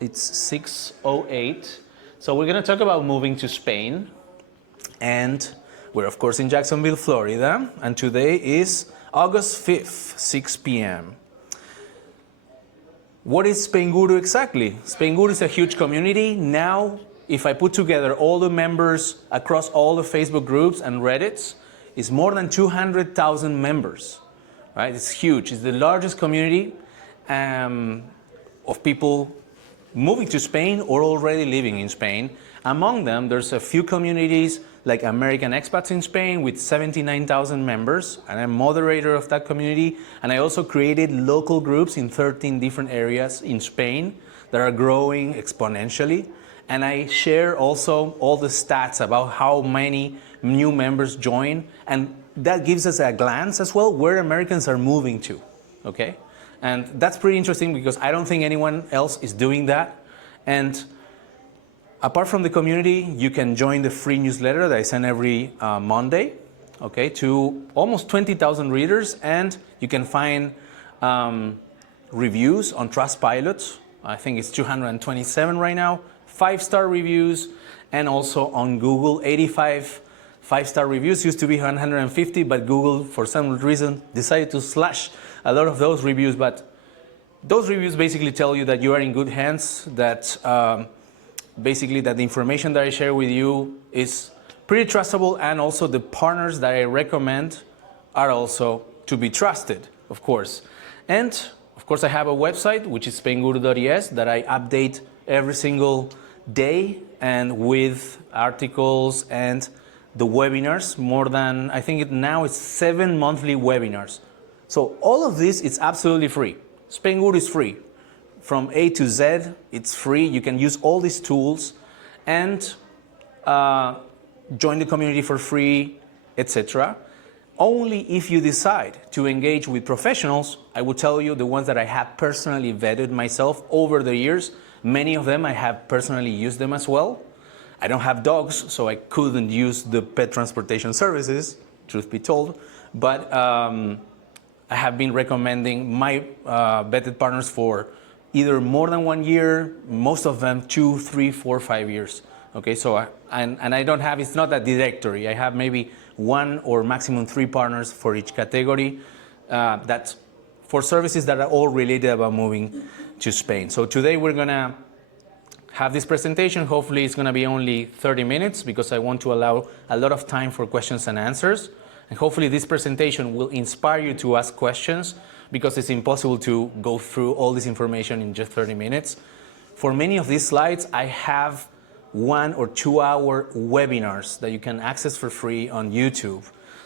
It's 6:08. So we're going to talk about moving to Spain. And we're, of course, in Jacksonville, Florida. And today is August 5th, 6 p.m. What is Spainguru exactly? Spainguru is a huge community. Now, if I put together all the members across all the Facebook groups and Reddits, it's more than 200,000 members. Right? It's huge. It's the largest community of people moving to Spain or already living in Spain. Among them, there's a few communities like American expats in Spain with 79,000 members, and I'm moderator of that community. And I also created local groups in 13 different areas in Spain that are growing exponentially. And I share also all the stats about how many new members join, and that gives us a glance as well where Americans are moving to, okay? And that's pretty interesting because I don't think anyone else is doing that. And apart from the community, you can join the free newsletter that I send every Monday, okay, to almost 20,000 readers, and you can find reviews on Trustpilot. I think it's 227 right now, 5-star reviews, and also on Google, 85 5-star reviews. Used to be 150, but Google, for some reason, decided to slash a lot of those reviews. But those reviews basically tell you that you are in good hands, that basically that the information that I share with you is pretty trustable, and also the partners that I recommend are also to be trusted, of course. And of course I have a website, which is spainguru.es, that I update every single day, and with articles and the webinars, more than, I think now it's 7 monthly webinars. So all of this is absolutely free. Spainguru is free. From A to Z, it's free. You can use all these tools and join the community for free, etc. Only if you decide to engage with professionals, I will tell you the ones that I have personally vetted myself over the years. Many of them I have personally used them as well. I don't have dogs, so I couldn't use the pet transportation services, truth be told. But I have been recommending my vetted partners for either more than 1 year, most of them 2, 3, 4, 5 years. Okay, so and I don't have, it's not a directory. I have maybe 1 or maximum 3 partners for each category. That's for services that are all related about moving to Spain. So today we're gonna have this presentation. Hopefully it's gonna be only 30 minutes because I want to allow a lot of time for questions and answers. And hopefully this presentation will inspire you to ask questions, because it's impossible to go through all this information in just 30 minutes. For many of these slides, I have 1 or 2 hour webinars that you can access for free on YouTube.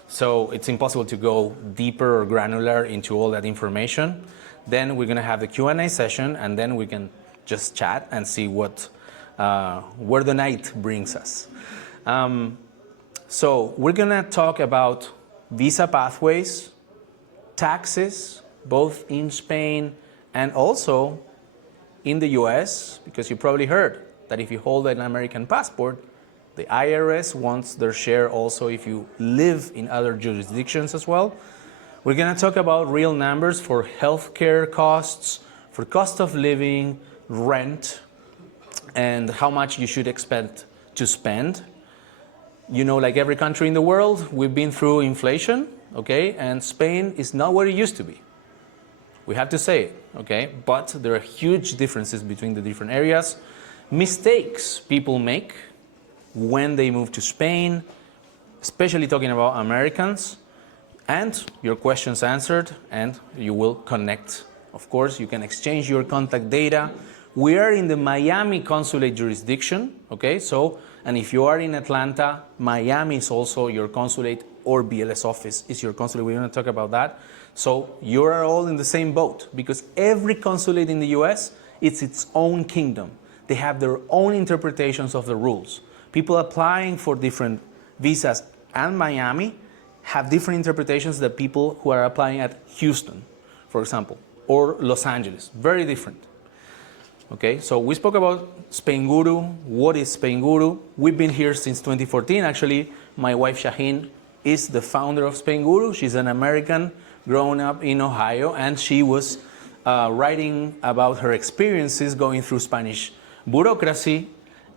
So it's impossible to go deeper or granular into all that information. Then we're gonna have the Q&A session, and then we can just chat and see what, where the night brings us. So we're gonna talk about visa pathways, taxes, both in Spain and also in the US, because you probably heard that if you hold an American passport, the IRS wants their share also if you live in other jurisdictions as well. We're gonna talk about real numbers for healthcare costs, for cost of living, rent, and how much you should expect to spend. You know, like every country in the world, we've been through inflation, okay? And Spain is not what it used to be. We have to say it, okay? But there are huge differences between the different areas. Mistakes people make when they move to Spain, especially talking about Americans, and your questions answered, and you will connect. Of course, you can exchange your contact data. We are in the Miami consulate jurisdiction, okay? So, and if you are in Atlanta, Miami is also your consulate, or BLS office is your consulate. We're gonna talk about that. So you are all in the same boat, because every consulate in the US, it's its own kingdom. They have their own interpretations of the rules. People applying for different visas and Miami have different interpretations than people who are applying at Houston, for example, or Los Angeles, very different. Okay, so we spoke about Spainguru. What is Spainguru? We've been here since 2014. Actually, my wife Shaheen is the founder of Spainguru. She's an American grown up in Ohio, and she was writing about her experiences going through Spanish bureaucracy,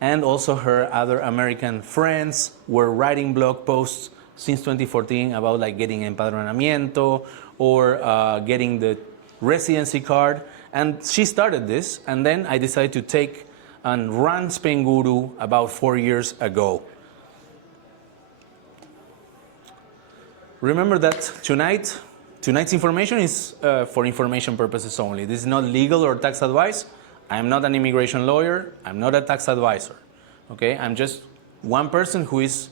and also her other American friends were writing blog posts since 2014 about like getting empadronamiento or getting the residency card. And she started this, and then I decided to take and run Spainguru about 4 years ago. Remember that tonight's information is for information purposes only. This is not legal or tax advice. I am not an immigration lawyer. I'm not a tax advisor. Okay, I'm just one person who is,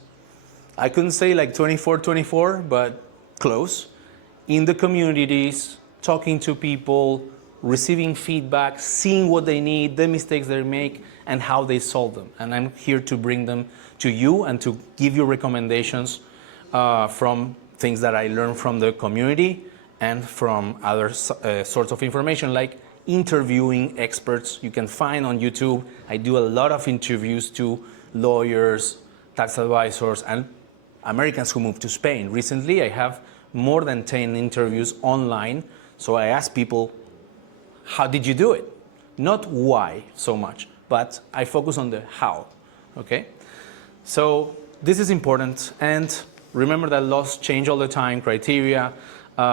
I couldn't say like 24, but close, in the communities, talking to people, receiving feedback, seeing what they need, the mistakes they make, and how they solve them. And I'm here to bring them to you and to give you recommendations from things that I learned from the community and from other sorts of information, like interviewing experts. You can find on YouTube. I do a lot of interviews to lawyers, tax advisors, and Americans who moved to Spain. Recently, I have more than 10 interviews online. So I ask people, how did you do it? Not why so much, but I focus on the how, okay? So this is important, and remember that laws change all the time, criteria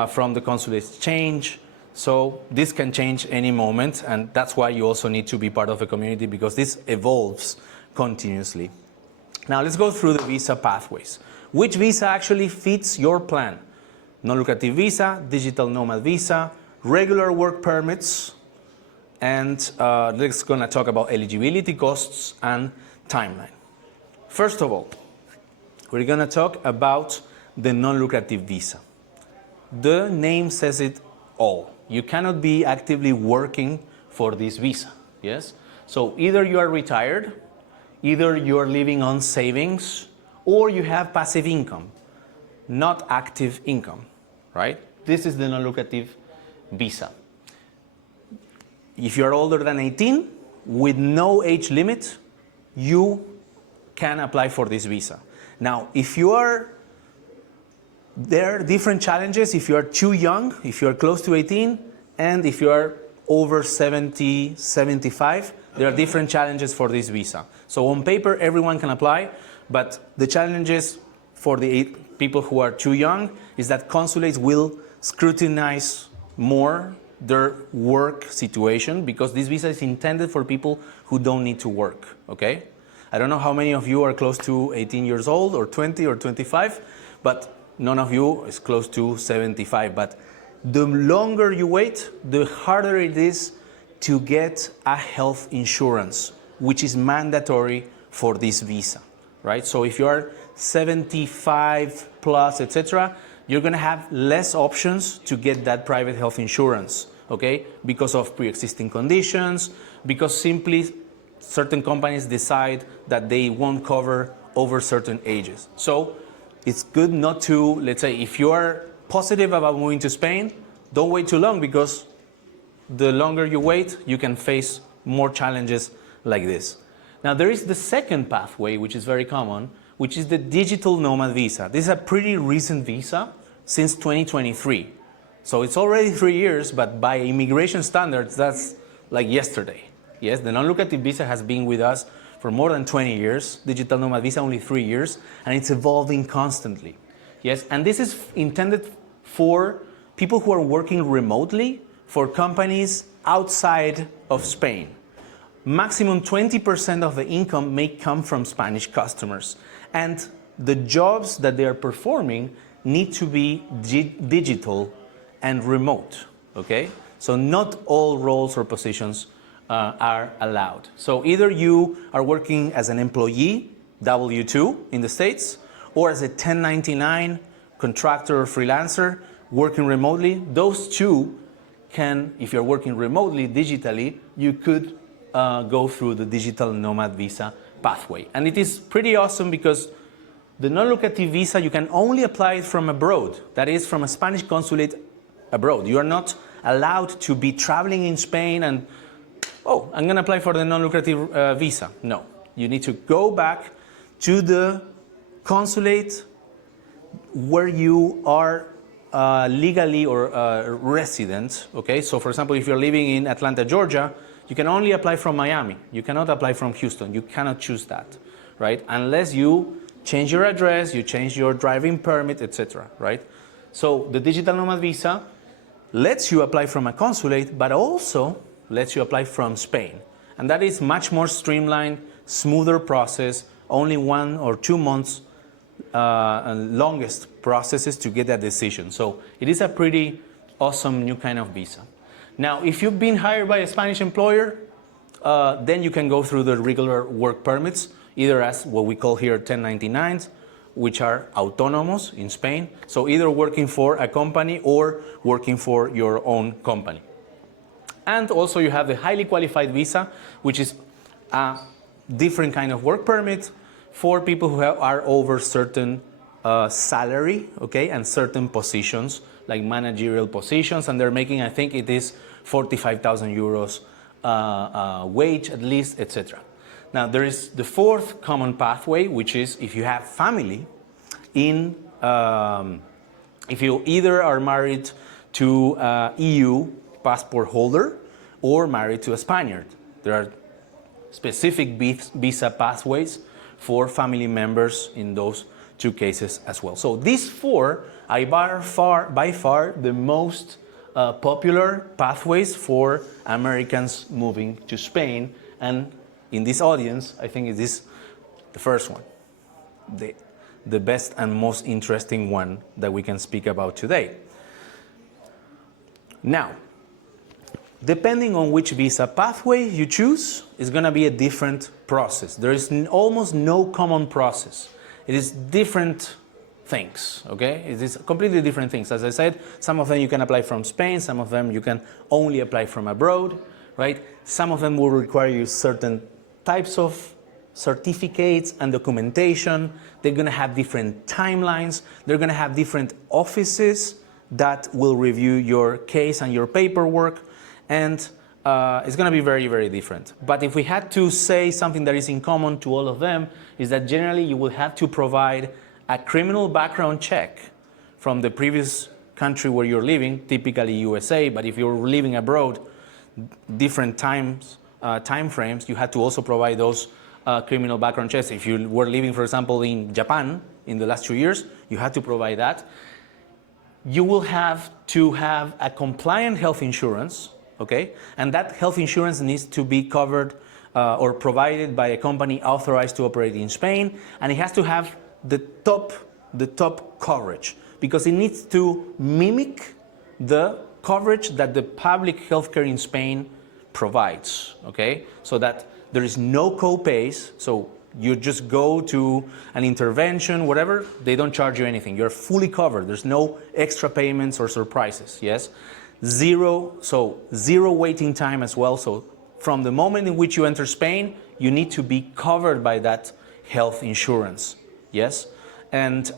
from the consulates change, so this can change any moment, and that's why you also need to be part of a community, because this evolves continuously. Now let's go through the visa pathways. Which visa actually fits your plan? Non-lucrative visa, digital nomad visa, regular work permits, and let's gonna talk about eligibility, costs, and timeline. First of all, we're gonna talk about the non-lucrative visa. The name says it all. You cannot be actively working for this visa, yes? So either you are retired, either you are living on savings, or you have passive income, not active income, right? This is the non-lucrative visa. If you're older than 18, with no age limit, you can apply for this visa. Now, if you are, there are different challenges if you are too young, if you are close to 18, and if you are over 70, 75, there are different challenges for this visa. So on paper, everyone can apply, but the challenges for the people who are too young is that consulates will scrutinize more their work situation, because this visa is intended for people who don't need to work, okay? I don't know how many of you are close to 18 years old, or 20 or 25, but none of you is close to 75. But the longer you wait, the harder it is to get a health insurance, which is mandatory for this visa, right? So if you are 75 plus, etc., you're gonna have less options to get that private health insurance, okay? Because of pre-existing conditions, because simply certain companies decide that they won't cover over certain ages. So it's good not to, let's say, if you are positive about moving to Spain, don't wait too long, because the longer you wait, you can face more challenges like this. Now there is the second pathway, which is very common, which is the digital nomad visa. This is a pretty recent visa since 2023. So it's already 3 years, but by immigration standards, that's like yesterday. Yes, the non-lucrative visa has been with us for more than 20 years, digital nomad visa only 3 years, and it's evolving constantly. Yes, and this is intended for people who are working remotely for companies outside of Spain. Maximum 20% of the income may come from Spanish customers, and the jobs that they are performing need to be digital and remote, okay? So not all roles or positions are allowed. So either you are working as an employee, W-2 in the States, or as a 1099 contractor or freelancer working remotely. Those two can, if you're working remotely, digitally, you could go through the digital nomad visa pathway. And it is pretty awesome, because the non-lucrative visa, you can only apply it from abroad, that is from a Spanish consulate abroad. You are not allowed to be traveling in Spain and, oh, I'm going to apply for the non-lucrative visa. No, you need to go back to the consulate where you are legally or resident, okay? So for example, if you're living in Atlanta, Georgia, you can only apply from Miami. You cannot apply from Houston. You cannot choose that, right? Unless you change your address, you change your driving permit, etc., right? So the digital nomad visa lets you apply from a consulate, but also lets you apply from Spain. And that is much more streamlined, smoother process, only 1 or 2 months longest processes to get that decision. So it is a pretty awesome new kind of visa. Now, if you've been hired by a Spanish employer, then you can go through the regular work permits, either as what we call here 1099s, which are autonomous in Spain. So either working for a company or working for your own company. And also you have the highly qualified visa, which is a different kind of work permit for people who are over certain salary, okay, and certain positions, like managerial positions, and they're making, I think it is 45,000 euros wage at least, etc. Now there is the fourth common pathway, which is if you have family in, if you either are married to EU passport holder or married to a Spaniard. There are specific visa pathways for family members in those 2 cases as well. So these 4 are by far the most popular pathways for Americans moving to Spain. And in this audience, I think it is the first one, the best and most interesting one that we can speak about today. Now, depending on which visa pathway you choose, it's going to be a different process. There is almost no common process. It is different things, okay? It is completely different things. As I said, some of them you can apply from Spain, some of them you can only apply from abroad, right? Some of them will require you certain types of certificates and documentation. They're going to have different timelines. They're going to have different offices that will review your case and your paperwork. And it's going to be very, very different. But if we had to say something that is in common to all of them, is that generally you will have to provide a criminal background check from the previous country where you're living, typically USA, but if you're living abroad, different time frames, you had to also provide those criminal background checks. If you were living, for example, in Japan in the last 2 years, you had to provide that. You will have to have a compliant health insurance, okay? And that health insurance needs to be covered or provided by a company authorized to operate in Spain, and it has to have the top coverage, because it needs to mimic the coverage that the public healthcare in Spain provides, okay? So that there is no co-pays, so you just go to an intervention, whatever, they don't charge you anything. You're fully covered. There's no extra payments or surprises, yes? Zero waiting time as well. So from the moment in which you enter Spain, you need to be covered by that health insurance, yes? And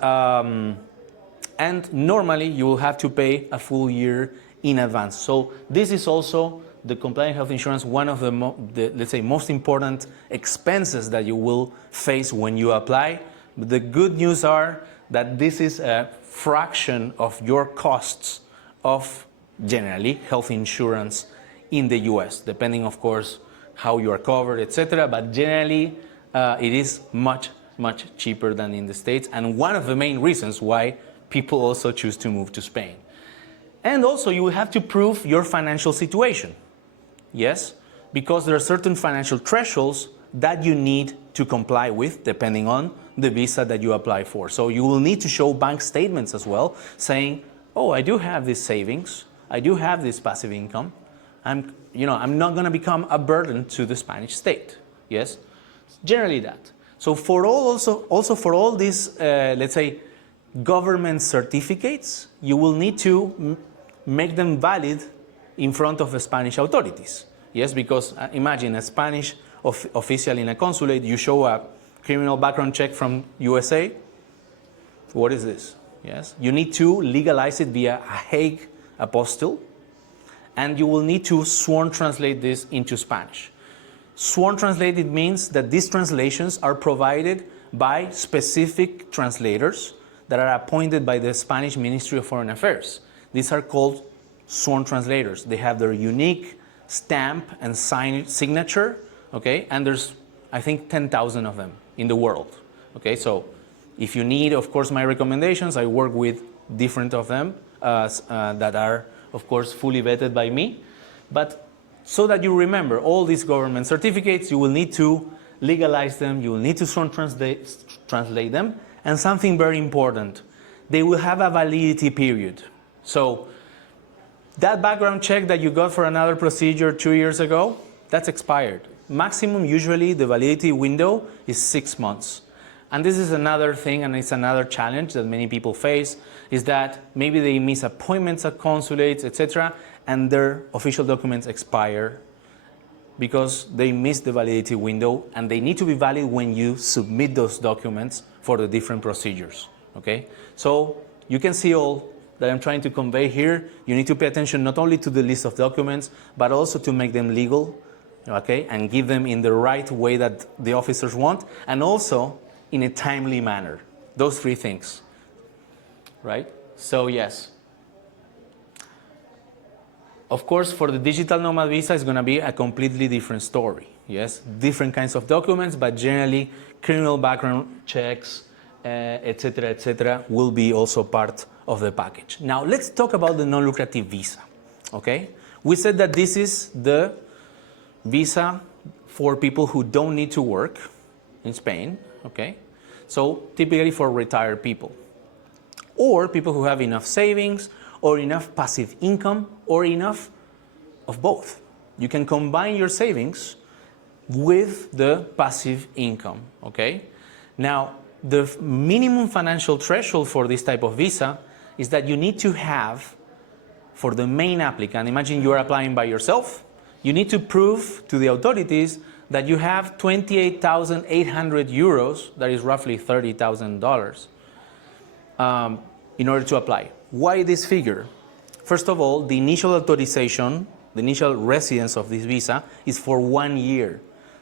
normally you will have to pay a full year in advance. So this is also the compliant health insurance, one of the let's say, most important expenses that you will face when you apply. But the good news are that this is a fraction of your costs of generally health insurance in the US, depending, of course, how you are covered, etc. But generally, it is much, much cheaper than in the States, and one of the main reasons why people also choose to move to Spain. And also, you will have to prove your financial situation. Yes, because there are certain financial thresholds that you need to comply with depending on the visa that you apply for. So you will need to show bank statements as well, saying, oh, I do have these savings, I do have this passive income, I'm not going to become a burden to the Spanish state. Yes, generally that. So for also for all these, let's say, government certificates, you will need to make them valid in front of the Spanish authorities. Yes, because imagine a Spanish official in a consulate, you show a criminal background check from USA. What is this? Yes, you need to legalize it via a Hague apostille, and you will need to sworn translate this into Spanish. Sworn translated means that these translations are provided by specific translators that are appointed by the Spanish Ministry of Foreign Affairs. These are called sworn translators. They have their unique stamp and signature, okay? And there's, I think, 10,000 of them in the world, okay? So if you need, of course, my recommendations, I work with different of them that are, of course, fully vetted by me. But so that you remember all these government certificates, you will need to legalize them, you will need to sworn translate them, and something very important, they will have a validity period. So that background check that you got for another procedure 2 years ago, that's expired. Maximum, usually, the validity window is 6 months. And this is another thing, and it's another challenge that many people face, is that maybe they miss appointments at consulates, etc., and their official documents expire because they missed the validity window, and they need to be valid when you submit those documents for the different procedures, okay? So you can see all that I'm trying to convey here. You need to pay attention not only to the list of documents, but also to make them legal, okay, and give them in the right way that the officers want, and also in a timely manner. Those three things, right? So yes. Of course, for the digital Nomad Visa, it's going to be a completely different story. Yes, different kinds of documents, but generally criminal background checks, etc., will be also part of the package. Now, let's talk about the non-lucrative visa. Okay, we said that this is the visa for people who don't need to work in Spain. Okay, so typically for retired people, or people who have enough savings, or enough passive income, or enough of both. You can combine your savings with the passive income, okay? Now, the minimum financial threshold for this type of visa is that you need to have, for the main applicant, imagine you're applying by yourself, you need to prove to the authorities that you have 28,800 euros, that is roughly $30,000, in order to apply. Why this figure? First of all, the initial authorization, the initial residence of this visa is for 1 year.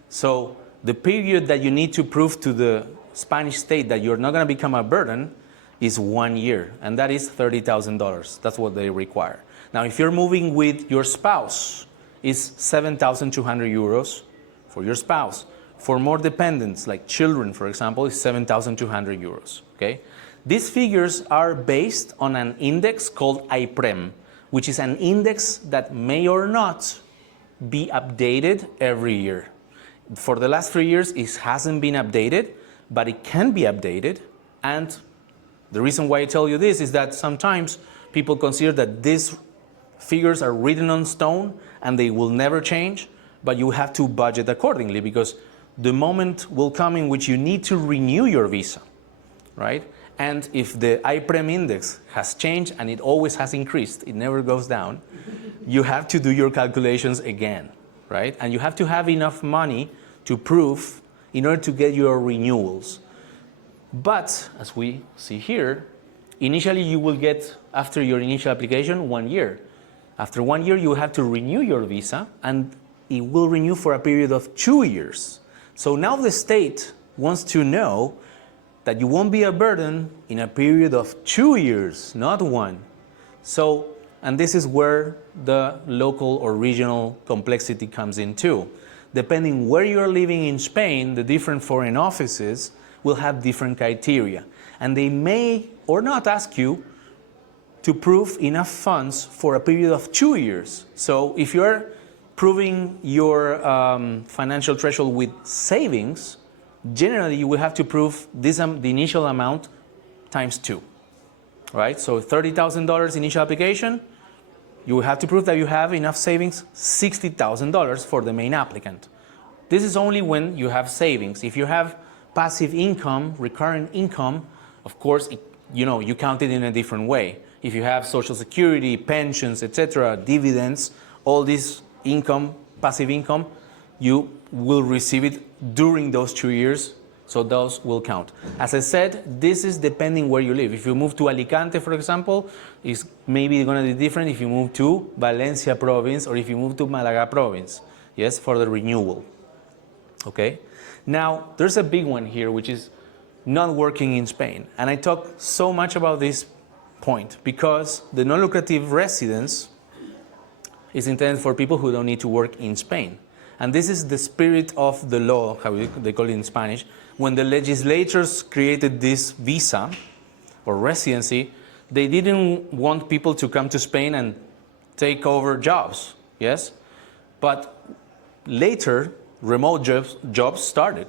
So the period that you need to prove to the Spanish state that you're not going to become a burden is 1 year, and that is $30,000. That's what they require. Now, if you're moving with your spouse, it's 7,200 euros for your spouse. For more dependents, like children, for example, it's 7,200 euros, okay? These figures are based on an index called IPREM, which is an index that may or not be updated every year. For the last 3 years, it hasn't been updated, but it can be updated. And the reason why I tell you this is that sometimes people consider that these figures are written on stone and they will never change, but you have to budget accordingly, because the moment will come in which you need to renew your visa, right? And if the IPREM index has changed, and it always has increased, it never goes down, you have to do your calculations again, right? And you have to have enough money to prove in order to get your renewals. But, as we see here, initially you will get, after your initial application, 1 year. After 1 year, you have to renew your visa, and it will renew for a period of 2 years. So now the state wants to know that you won't be a burden in a period of 2 years, not 1. So, and this is where the local or regional complexity comes in too. Depending where you're living in Spain, the different foreign offices will have different criteria. And they may or not ask you to prove enough funds for a period of 2 years. So if you're proving your financial threshold with savings, generally you will have to prove this, the initial amount times 2, right? So $30,000 initial application, you will have to prove that you have enough savings, $60,000 for the main applicant. This is only when you have savings. If you have passive income, recurrent income, of course, you count it in a different way. If you have Social Security, pensions, etc., dividends, all this income, passive income, you will receive it during those 2 years, so those will count. As I said, this is depending where you live. If you move to Alicante, for example, it's maybe going to be different if you move to Valencia province or if you move to Malaga province, yes, for the renewal. Okay? Now, there's a big one here, which is not working in Spain. And I talk so much about this point because the non-lucrative residence is intended for people who don't need to work in Spain. And this is the spirit of the law, how they call it in Spanish. When the legislators created this visa or residency, they didn't want people to come to Spain and take over jobs, yes? But later, remote jobs started,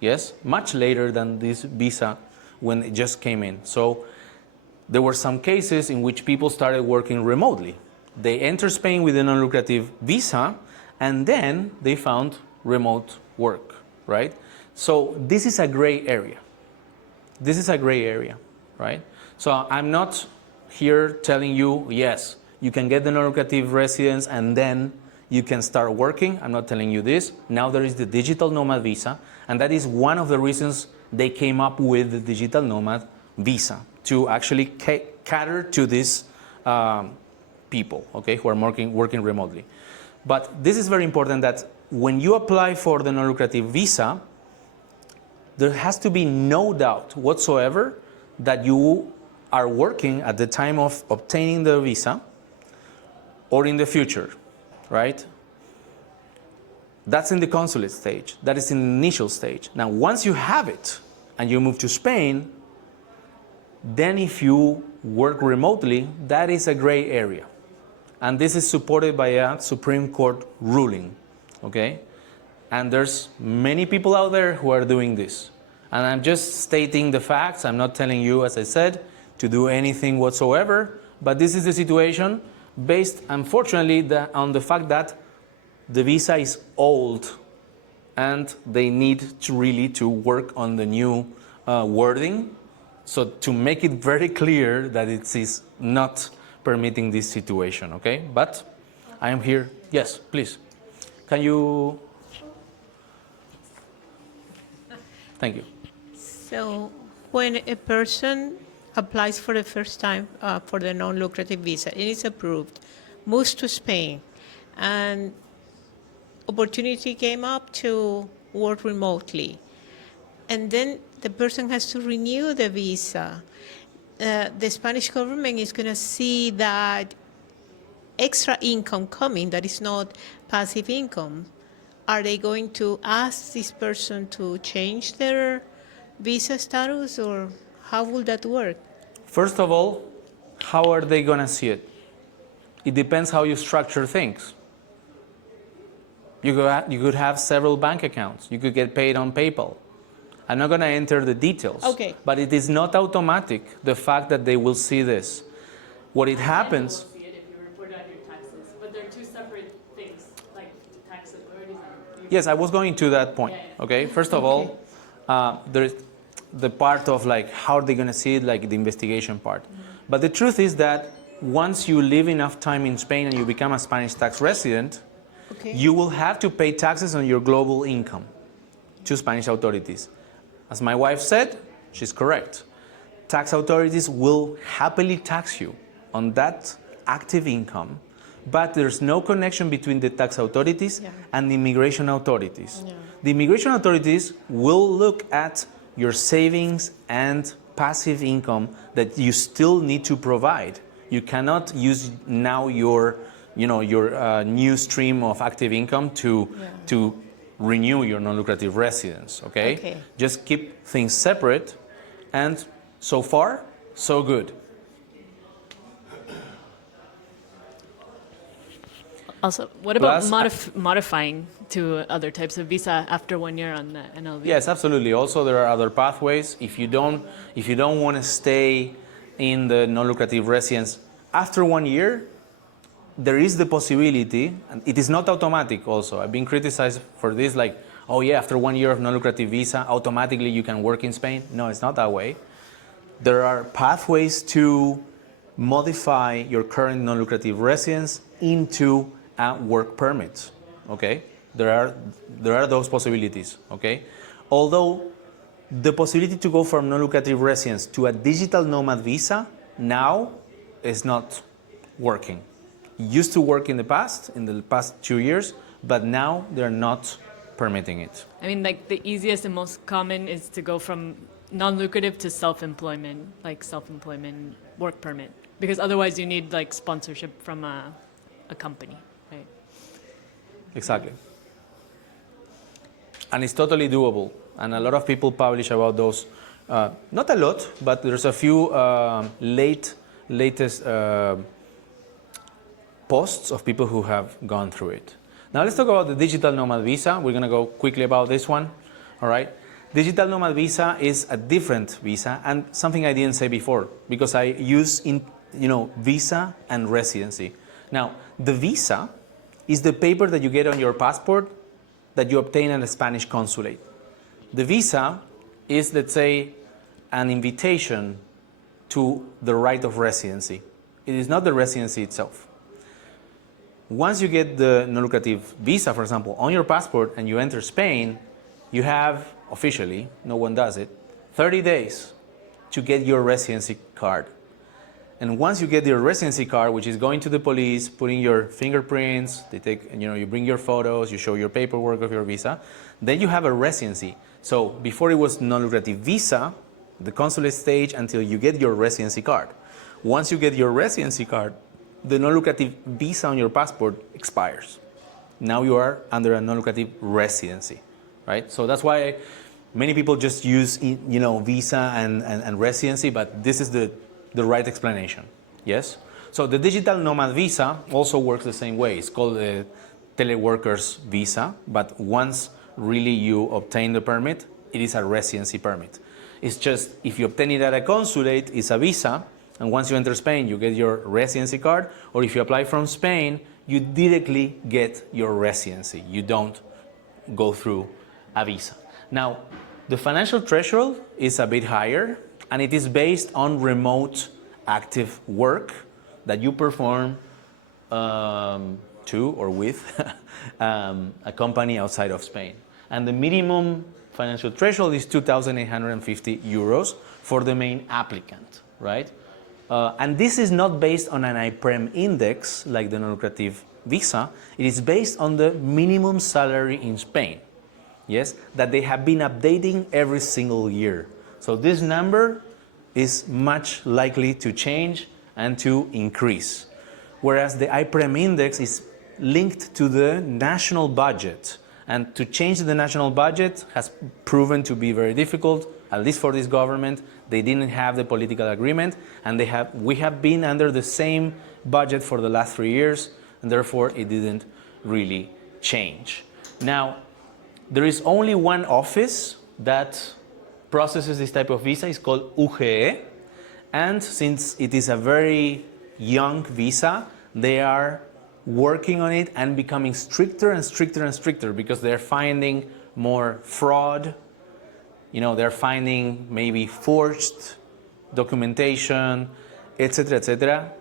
yes? Much later than this visa when it just came in. So there were some cases in which people started working remotely. They entered Spain with a non-lucrative visa, and then they found remote work, right? So this is a gray area. This is a gray area, right? So I'm not here telling you, yes, you can get the non-lucrative residence and then you can start working. I'm not telling you this. Now there is the digital nomad visa, and that is one of the reasons they came up with the digital nomad visa, to actually cater to these people, okay, who are working remotely. But this is very important, that when you apply for the non-lucrative visa, there has to be no doubt whatsoever that you are working at the time of obtaining the visa or in the future, right? That's in the consulate stage. That is in the initial stage. Now, once you have it and you move to Spain, then if you work remotely, that is a gray area. And this is supported by a Supreme Court ruling, okay? And there's many people out there who are doing this. And I'm just stating the facts. I'm not telling you, as I said, to do anything whatsoever. But this is the situation based, unfortunately, on the fact that the visa is old and they need to really work on the new wording. So to make it very clear that it is not permitting this situation, okay? But I am here. Yes, please. Can you? Thank you. So when a person applies for the first time for the non-lucrative visa and is approved, moves to Spain, and opportunity came up to work remotely, and then the person has to renew the visa, the Spanish government is going to see that extra income coming that is not passive income. Are they going to ask this person to change their visa status, or how will that work? First of all, how are they going to see it? It depends how you structure things. You could have several bank accounts. You could get paid on PayPal. I'm not going to enter the details. Okay. But it is not automatic, the fact that they will see this. What it happens... You will see it if you report out your taxes, but they're two separate things, like tax authorities and... Yes, I was going to that point, okay? First of all, there's the part of like, how are they going to see it, like the investigation part. But the truth is that once you live enough time in Spain and you become a Spanish tax resident, you will have to pay taxes on your global income to Spanish authorities. As my wife said, she's correct. Tax authorities will happily tax you on that active income, but there's no connection between the tax authorities and the immigration authorities. The immigration authorities will look at your savings and passive income that you still need to provide. You cannot use now your new stream of active income to renew your non-lucrative residence, okay? Just keep things separate, and so far, so good. Also, what about modifying to other types of visa after 1 year on the NLV? Yes, absolutely. Also, there are other pathways. If you don't want to stay in the non-lucrative residence after 1 year, there is the possibility, and it is not automatic also. I've been criticized for this, like, oh yeah, after 1 year of non-lucrative visa, automatically you can work in Spain. No, it's not that way. There are pathways to modify your current non-lucrative residence into a work permit, okay? There are those possibilities, okay? Although the possibility to go from non-lucrative residence to a digital nomad visa now is not working. Used to work in the past 2 years, but now they're not permitting it. I mean, like the easiest and most common is to go from non-lucrative to self-employment, like self-employment work permit, because otherwise you need like sponsorship from a company, right? Exactly. And it's totally doable. And a lot of people publish about those. Not a lot, but there's a few latest posts of people who have gone through it. Now let's talk about the digital nomad visa. We're going to go quickly about this one. All right. Digital nomad visa is a different visa, and something I didn't say before, because I use visa and residency. Now, the visa is the paper that you get on your passport that you obtain at a Spanish consulate. The visa is, let's say, an invitation to the right of residency. It is not the residency itself. Once you get the non-lucrative visa, for example, on your passport and you enter Spain, you have, officially, no one does it, 30 days to get your residency card. And once you get your residency card, which is going to the police, putting your fingerprints, they take, you bring your photos, you show your paperwork of your visa, then you have a residency. So before it was non-lucrative visa, the consulate stage until you get your residency card. Once you get your residency card, the non-lucrative visa on your passport expires. Now you are under a non-lucrative residency, right? So that's why many people just use, visa and residency, but this is the right explanation, yes? So the digital nomad visa also works the same way. It's called the teleworkers visa, but once really you obtain the permit, it is a residency permit. It's just, if you obtain it at a consulate, it's a visa, and once you enter Spain, you get your residency card, or if you apply from Spain, you directly get your residency. You don't go through a visa. Now, the financial threshold is a bit higher, and it is based on remote active work that you perform to or with a company outside of Spain. And the minimum financial threshold is 2,850 euros for the main applicant, right? And this is not based on an IPREM index like the non-lucrative visa. It is based on the minimum salary in Spain, yes, that they have been updating every single year. So this number is much likely to change and to increase. Whereas the IPREM index is linked to the national budget. And to change the national budget has proven to be very difficult, at least for this government. They didn't have the political agreement, and we have been under the same budget for the last 3 years, and therefore it didn't really change. Now, there is only one office that processes this type of visa. It's called UGE, and since it is a very young visa, they are working on it and becoming stricter and stricter and stricter because they're finding more fraud. They're finding maybe forged documentation, etc.,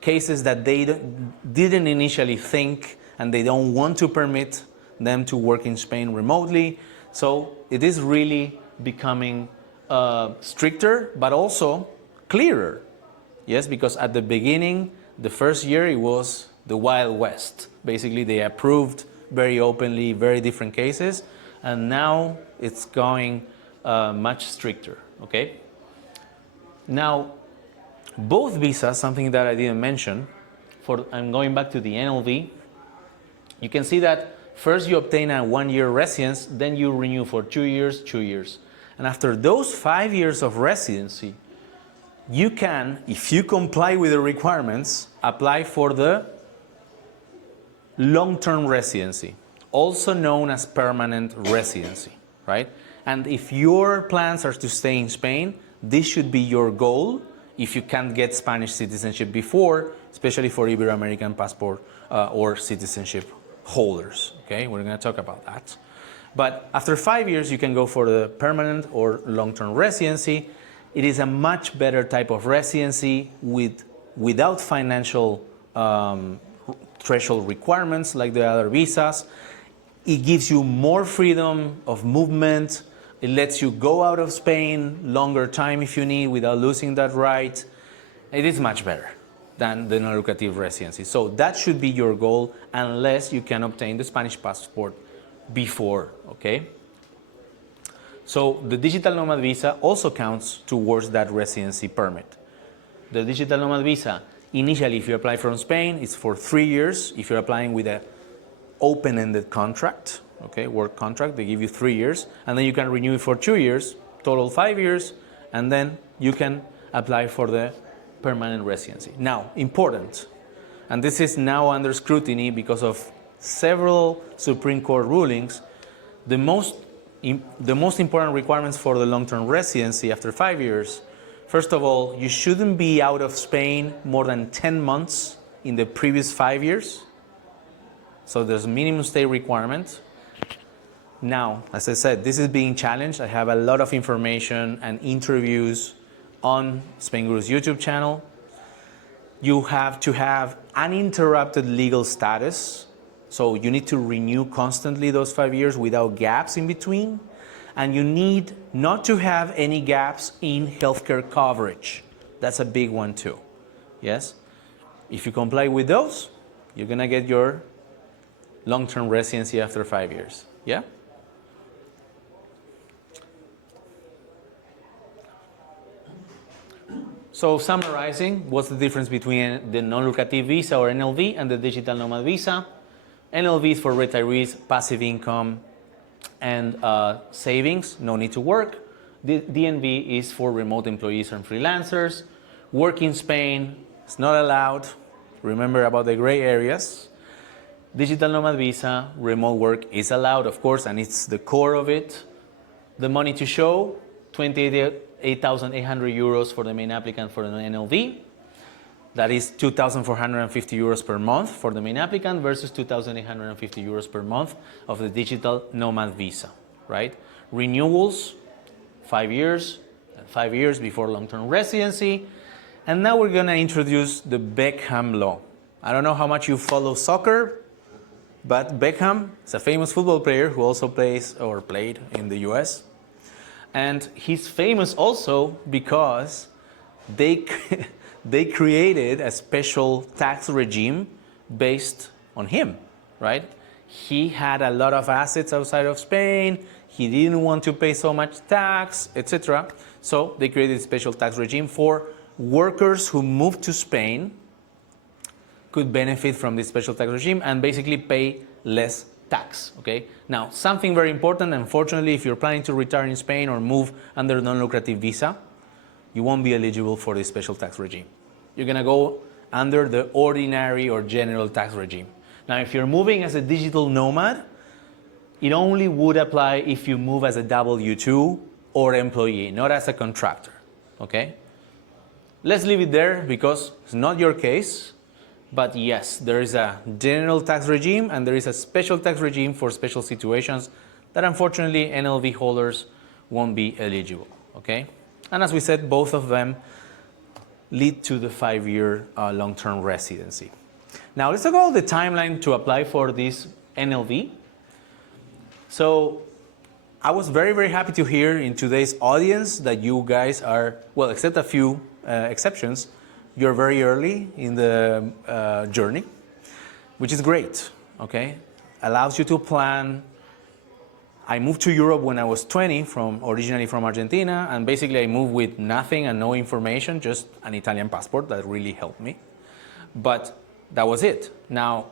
cases that they didn't initially think, and they don't want to permit them to work in Spain remotely. So it is really becoming stricter, but also clearer. Yes, because at the beginning, the first year, it was the Wild West. Basically, they approved very openly, very different cases, and now it's going much stricter, okay? Now, both visas, something that I didn't mention, I'm going back to the NLV, you can see that first you obtain a 1-year residence, then you renew for 2 years, 2 years. And after those 5 years of residency, you can, if you comply with the requirements, apply for the long-term residency, also known as permanent residency, right? And if your plans are to stay in Spain, this should be your goal if you can't get Spanish citizenship before, especially for Ibero-American passport or citizenship holders, okay? We're gonna talk about that. But after 5 years, you can go for the permanent or long-term residency. It is a much better type of residency without financial threshold requirements like the other visas. It gives you more freedom of movement. It lets you go out of Spain longer time if you need without losing that right. It is much better than the non-lucrative residency. So that should be your goal unless you can obtain the Spanish passport before, okay? So the digital nomad visa also counts towards that residency permit. The digital nomad visa, initially, if you apply from Spain, it's for 3 years. If you're applying with an open-ended contract, okay, work contract, they give you 3 years, and then you can renew it for 2 years, total 5 years, and then you can apply for the permanent residency. Now, important, and this is now under scrutiny because of several Supreme Court rulings, the most important requirements for the long-term residency after 5 years. First of all, you shouldn't be out of Spain more than 10 months in the previous 5 years. So there's a minimum stay requirement. Now, as I said, this is being challenged. I have a lot of information and interviews on Spainguru's YouTube channel. You have to have uninterrupted legal status. So you need to renew constantly those 5 years without gaps in between. And you need not to have any gaps in healthcare coverage. That's a big one too. Yes? If you comply with those, you're gonna get your long-term residency after 5 years. Yeah? So summarizing, what's the difference between the non-lucrative visa or NLV and the digital nomad visa? NLV is for retirees, passive income, and savings, no need to work. The DNV is for remote employees and freelancers. Work in Spain is not allowed. Remember about the gray areas. Digital nomad visa, remote work is allowed, of course, and it's the core of it. The money to show, 28,800 euros for the main applicant for the NLV. That is 2,450 euros per month for the main applicant versus 2,850 euros per month of the digital nomad visa, right? Renewals, 5 years, 5 years before long-term residency. And now we're gonna introduce the Beckham Law. I don't know how much you follow soccer, but Beckham is a famous football player who also plays or played in the US. And he's famous also because they created a special tax regime based on him, right? He had a lot of assets outside of Spain. He didn't want to pay so much tax, etc. So they created a special tax regime for workers who moved to Spain could benefit from this special tax regime and basically pay less tax, okay? Now, something very important, unfortunately, if you're planning to retire in Spain or move under non-lucrative visa, you won't be eligible for this special tax regime. You're gonna go under the ordinary or general tax regime. Now, if you're moving as a digital nomad, it only would apply if you move as a W-2 or employee, not as a contractor, okay? Let's leave it there because it's not your case, but yes, there is a general tax regime and there is a special tax regime for special situations that unfortunately NLV holders won't be eligible, okay? And as we said, both of them lead to the 5-year long-term residency. Now let's talk about the timeline to apply for this NLV. So I was very, very happy to hear in today's audience that you guys are, well, except a few exceptions, you're very early in the journey, which is great, okay? Allows you to plan. I moved to Europe when I was 20, originally from Argentina, and basically I moved with nothing and no information, just an Italian passport that really helped me. But that was it. Now,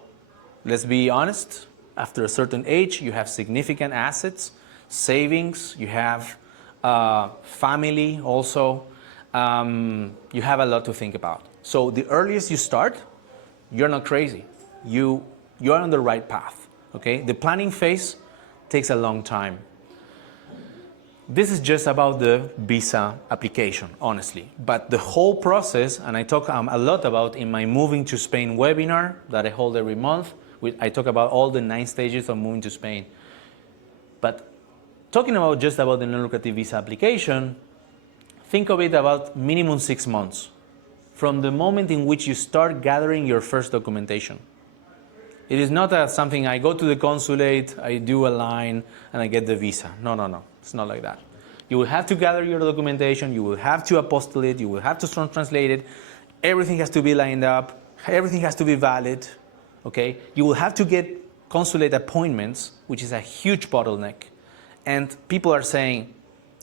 let's be honest, after a certain age, you have significant assets, savings, you have family also, you have a lot to think about. So the earliest you start, you're not crazy. You're on the right path, okay? The planning phase takes a long time. This is just about the visa application, honestly. But the whole process, and I talk a lot about in my Moving to Spain webinar that I hold every month, I talk about all the 9 stages of moving to Spain. But talking about just about the non-lucrative visa application, think of it about minimum 6 months from the moment in which you start gathering your first documentation. It is not something I go to the consulate, I do a line, and I get the visa. No, no, no. It's not like that. You will have to gather your documentation, you will have to apostille it, you will have to translate it. Everything has to be lined up. Everything has to be valid. Okay? You will have to get consulate appointments, which is a huge bottleneck. And people are saying,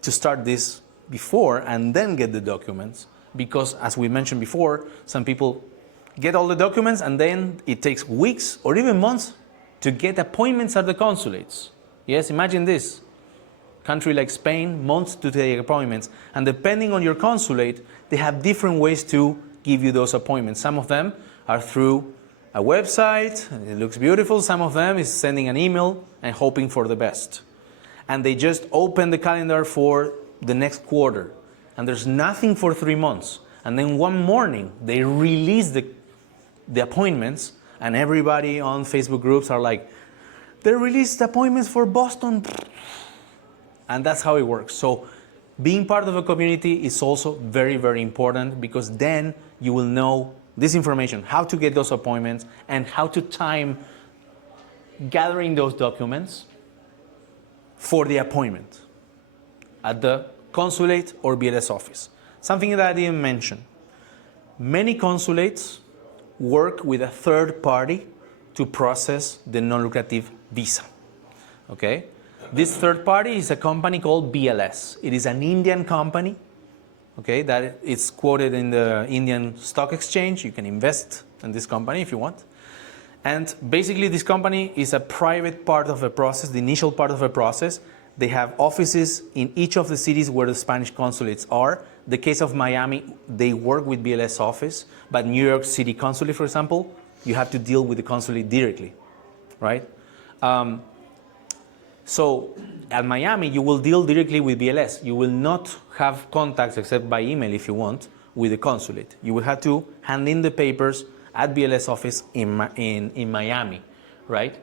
to start this before and then get the documents, because as we mentioned before, some people get all the documents and then it takes weeks or even months to get appointments at the consulates. Yes, imagine this. Country like Spain, months to take appointments. And depending on your consulate, they have different ways to give you those appointments. Some of them are through a website, it looks beautiful. Some of them is sending an email and hoping for the best. And they just open the calendar for the next quarter. And there's nothing for 3 months. And then one morning, they release the appointments, and everybody on Facebook groups are like, they released appointments for Boston. And that's how it works. So being part of a community is also very, very important, because then you will know this information, how to get those appointments and how to time gathering those documents for the appointment at the consulate or BLS office. Something that I didn't mention. Many consulates work with a third party to process the non-lucrative visa. Okay? This third party is a company called BLS. It is an Indian company, okay, that is quoted in the Indian stock exchange. You can invest in this company if you want. And basically this company is a private part of the process, the initial part of the process. They have offices in each of the cities where the Spanish consulates are. The case of Miami, they work with BLS office, but New York City consulate, for example, you have to deal with the consulate directly, right? So at Miami, you will deal directly with BLS. You will not have contacts, except by email if you want, with the consulate. You will have to hand in the papers at BLS office in Miami, right?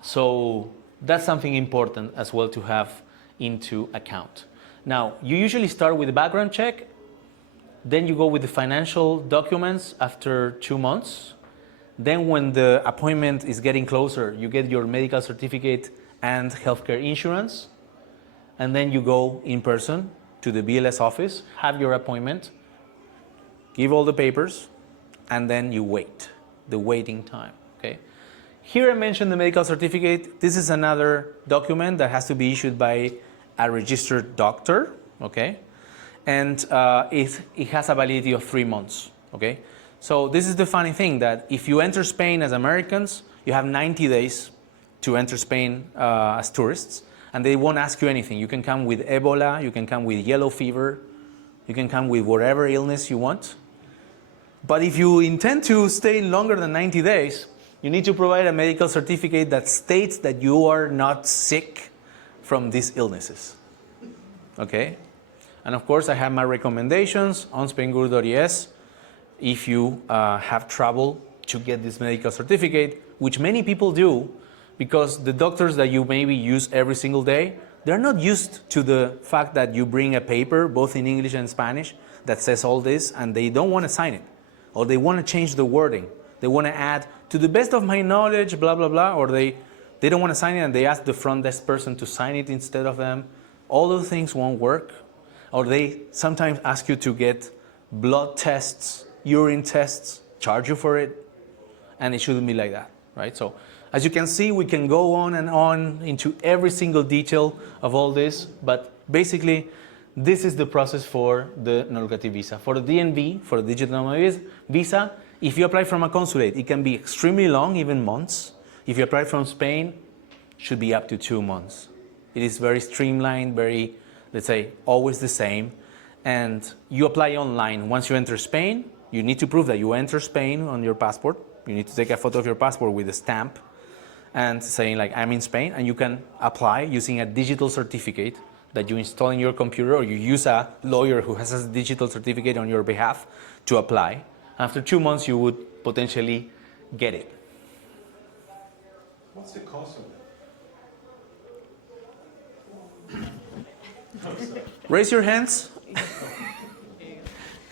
So that's something important as well to have into account. Now, you usually start with a background check, then you go with the financial documents after 2 months. Then when the appointment is getting closer, you get your medical certificate and healthcare insurance. And then you go in person to the BLS office, have your appointment, give all the papers, and then you wait, the waiting time, okay? Here I mentioned the medical certificate. This is another document that has to be issued by a registered doctor, okay? And it has a validity of 3 months, okay? So this is the funny thing, that if you enter Spain as Americans, you have 90 days to enter Spain as tourists, and they won't ask you anything. You can come with Ebola, you can come with yellow fever, you can come with whatever illness you want. But if you intend to stay longer than 90 days, you need to provide a medical certificate that states that you are not sick from these illnesses, okay? And of course, I have my recommendations on Spainguru.es. If you have trouble to get this medical certificate, which many people do, because the doctors that you maybe use every single day, they're not used to the fact that you bring a paper, both in English and Spanish, that says all this, and they don't want to sign it. Or they want to change the wording. They want to add, to the best of my knowledge, blah, blah, blah, or they don't want to sign it and they ask the front desk person to sign it instead of them. All those things won't work. Or they sometimes ask you to get blood tests, urine tests, charge you for it, and it shouldn't be like that, right? So as you can see, we can go on and on into every single detail of all this, but basically this is the process for the non-lucrative visa. For the DNV, for the digital nomad visa, if you apply from a consulate, it can be extremely long, even months. If you apply from Spain, it should be up to 2 months. It is very streamlined, very, let's say, always the same. And you apply online. Once you enter Spain, you need to prove that you enter Spain on your passport. You need to take a photo of your passport with a stamp and saying like, I'm in Spain, and you can apply using a digital certificate that you install in your computer, or you use a lawyer who has a digital certificate on your behalf to apply. After 2 months, you would potentially get it. What's the cost of it? Raise your hands.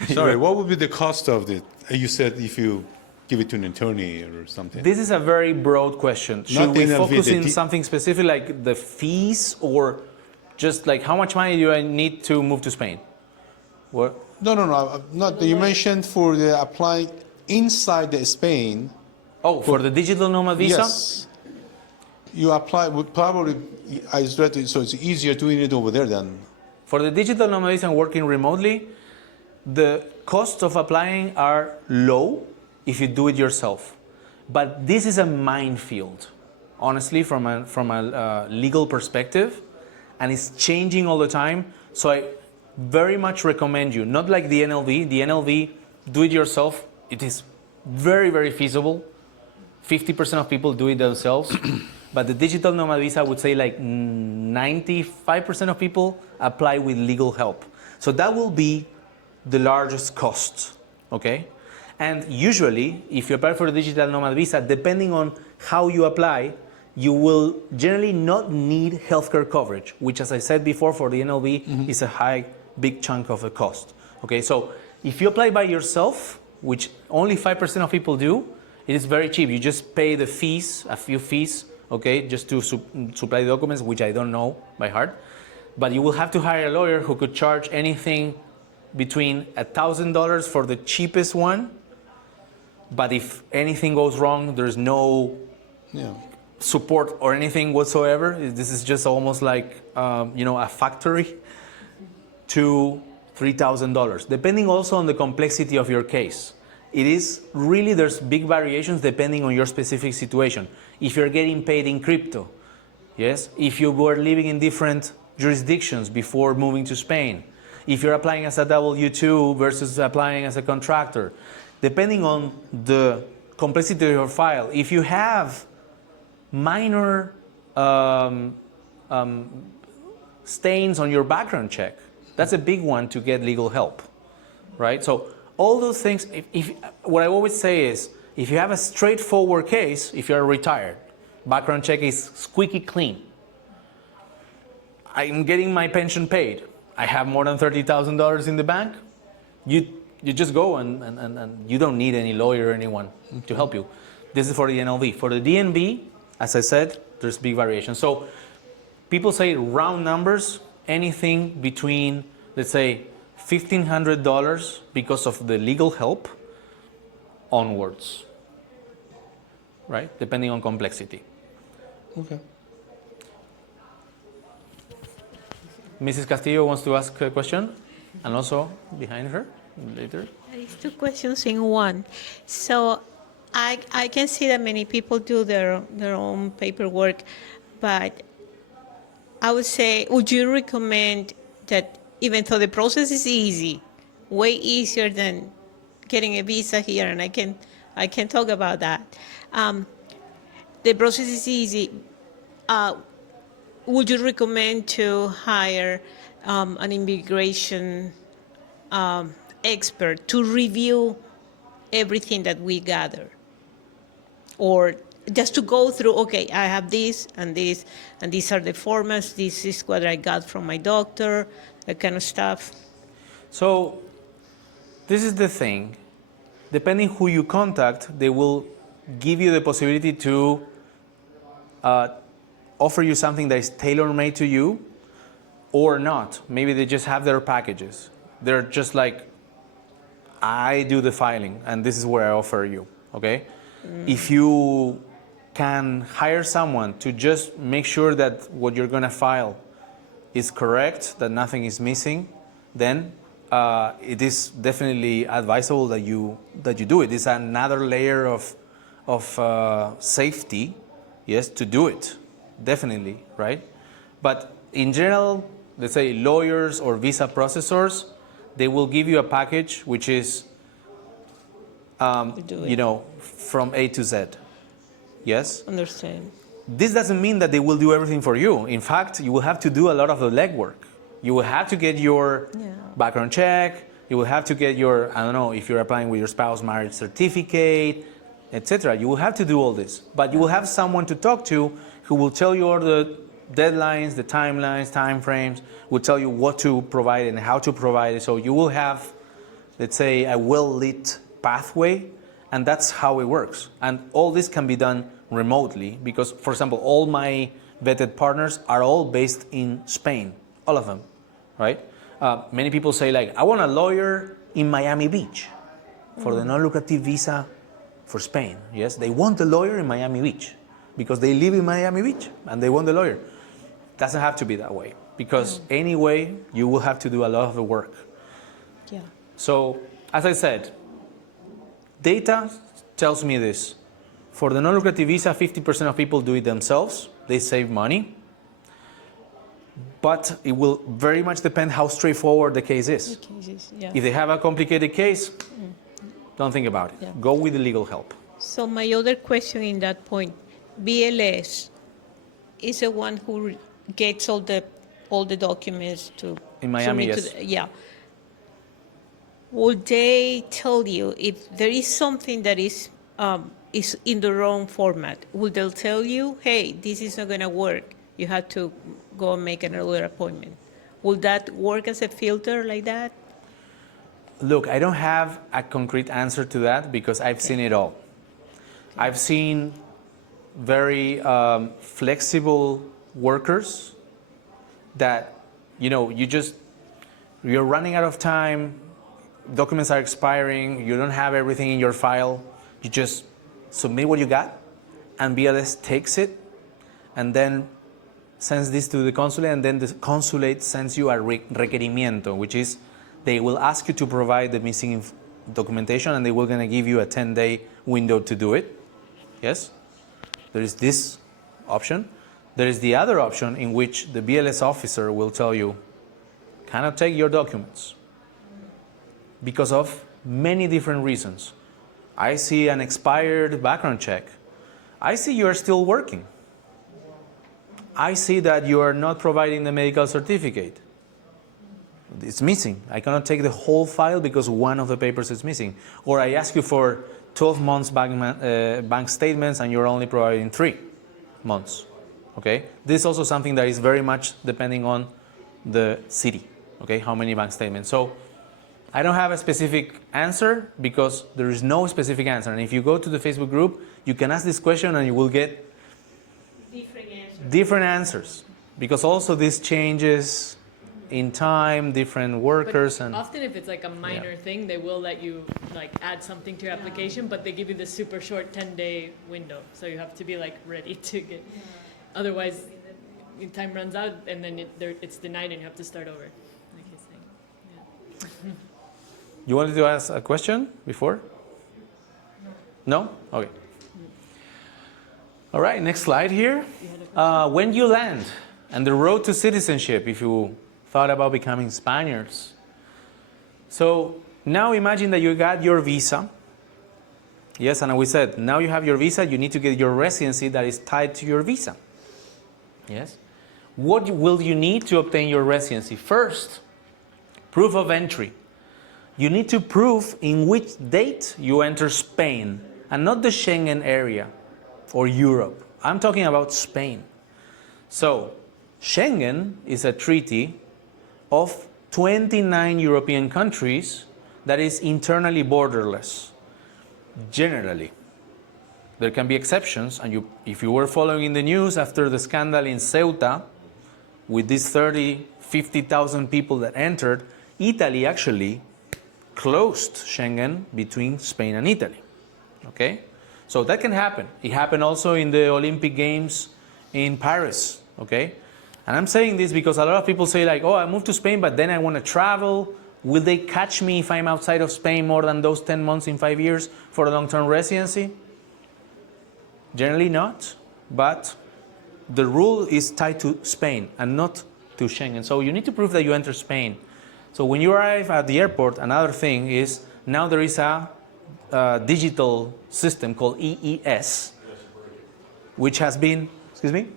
Sorry, what would be the cost of it? You said if you give it to an attorney or something. This is a very broad question. Should we Nothing of focus it, in something specific, like the fees, or just like how much money do I need to move to Spain? What? No. Not you mentioned for the applying inside the Spain. Oh, for the digital nomad visa? Yes. you apply, would probably, I read it, so it's easier doing it over there than, For the digital nomad visa and working remotely, the costs of applying are low if you do it yourself. But this is a minefield, honestly, from a legal perspective, and it's changing all the time. So I very much recommend you, not like the NLV. The NLV, do it yourself. It is very, very feasible. 50% of people do it themselves. But the digital nomad visa, I would say like 95% of people apply with legal help. So that will be the largest cost, okay? And usually, if you apply for the digital nomad visa, depending on how you apply, you will generally not need healthcare coverage, which, as I said before, for the NLV is a big chunk of the cost. Okay, so if you apply by yourself, which only 5% of people do, it is very cheap. You just pay the fees, a few fees, okay, just to supply the documents, which I don't know by heart. But you will have to hire a lawyer who could charge anything between $1,000 for the cheapest one. But if anything goes wrong, there's no support or anything whatsoever. This is just almost like a factory, to $3,000, depending also on the complexity of your case. It is really, there's big variations depending on your specific situation. If you're getting paid in crypto, yes, if you were living in different jurisdictions before moving to Spain, if you're applying as a W-2 versus applying as a contractor, depending on the complexity of your file. If you have minor stains on your background check, that's a big one to get legal help, right? So all those things, what I always say is, if you have a straightforward case, if you're retired, background check is squeaky clean, I'm getting my pension paid, I have more than $30,000 in the bank, you just go and you don't need any lawyer or anyone to help you. This is for the NLV. For the DNB, as I said, there's big variation. So people say round numbers, anything between, let's say, $1,500 because of the legal help onwards, right? Depending on complexity. okay. Mrs. Castillo wants to ask a question, and also behind her later. There is two questions in one. So I can see that many people do their own paperwork, but I would say, would you recommend that even though the process is easy, way easier than getting a visa here, and I can talk about that. The process is easy. Would you recommend to hire an immigration expert to review everything that we gather? Or just to go through, okay, I have this and this, and these are the formats, this is what I got from my doctor, that kind of stuff? So this is the thing. Depending who you contact, they will give you the possibility to offer you something that is tailor-made to you or not. Maybe they just have their packages. They're just like, I do the filing and this is where I offer you, okay? If you can hire someone to just make sure that what you're gonna file is correct, that nothing is missing, then it is definitely advisable that you do it. It's another layer of safety, yes, to do it, definitely, right? But in general, let's say lawyers or visa processors, they will give you a package which is, from A to Z, yes? Understand. This doesn't mean that they will do everything for you. In fact, you will have to do a lot of the legwork. You will have to get your background check. You will have to get your, I don't know, if you're applying with your spouse, marriage certificate, etc. You will have to do all this. But you will have someone to talk to who will tell you all the deadlines, the timelines, time frames, will tell you what to provide and how to provide it. So you will have, let's say, a well-lit pathway, and that's how it works. And all this can be done remotely because, for example, all my vetted partners are all based in Spain, all of them, right? Many people say, like, I want a lawyer in Miami Beach for the non-lucrative visa for Spain. Yes, they want a lawyer in Miami Beach. because they live in Miami Beach and they want the lawyer. Doesn't have to be that way, because anyway, you will have to do a lot of the work. Yeah. So, as I said, data tells me this. For the non-lucrative visa, 50% of people do it themselves. They save money. But it will very much depend how straightforward the case is. Yeah. If they have a complicated case, don't think about it. Yeah. Go with the legal help. So my other question in that point, BLS is the one who gets all the documents to In Miami, submit yes. to yeah. Would they tell you if there is something that is in the wrong format? Will they tell you, hey, this is not going to work? You have to go and make another appointment. Will that work as a filter like that? Look, I don't have a concrete answer to that because I've seen it all. I've seen very flexible workers that, you're running out of time, documents are expiring, you don't have everything in your file, you just submit what you got, and BLS takes it and then sends this to the consulate, and then the consulate sends you a requerimiento, which is they will ask you to provide the missing documentation, and they will going to give you a 10-day window to do it. Yes? There is this option. There is the other option in which the BLS officer will tell you, cannot take your documents because of many different reasons. I see an expired background check. I see you are still working. I see that you are not providing the medical certificate. It's missing. I cannot take the whole file because one of the papers is missing. Or I ask you for 12 months bank statements and you're only providing 3 months. Okay? This is also something that is very much depending on the city. Okay? How many bank statements. So I don't have a specific answer because there is no specific answer. And if you go to the Facebook group, you can ask this question and you will get different answers, because also this changes in time, different workers, But and often if it's like a minor thing, they will let you like add something to your application, but they give you the super short 10-day window, so you have to be like ready to get. Otherwise, time runs out and then it's denied and you have to start over. Like he's saying. Yeah. you wanted to ask a question before? No? Okay. All right, next slide here. When you land and the road to citizenship, if you thought about becoming Spaniards. So now imagine that you got your visa. Yes, and we said, now you have your visa, you need to get your residency that is tied to your visa. Yes. What will you need to obtain your residency? First, proof of entry. You need to prove in which date you enter Spain, and not the Schengen area or Europe. I'm talking about Spain. So, Schengen is a treaty of 29 European countries that is internally borderless, generally. There can be exceptions, and if you were following in the news after the scandal in Ceuta, with these 50,000 people that entered, Italy actually closed Schengen between Spain and Italy. Okay? So that can happen. It happened also in the Olympic Games in Paris. Okay? And I'm saying this because a lot of people say like, oh, I moved to Spain, but then I want to travel. Will they catch me if I'm outside of Spain more than those 10 months in 5 years for a long-term residency? Generally not, but the rule is tied to Spain and not to Schengen. So you need to prove that you enter Spain. So when you arrive at the airport, another thing is now there is a digital system called EES, which has been, excuse me?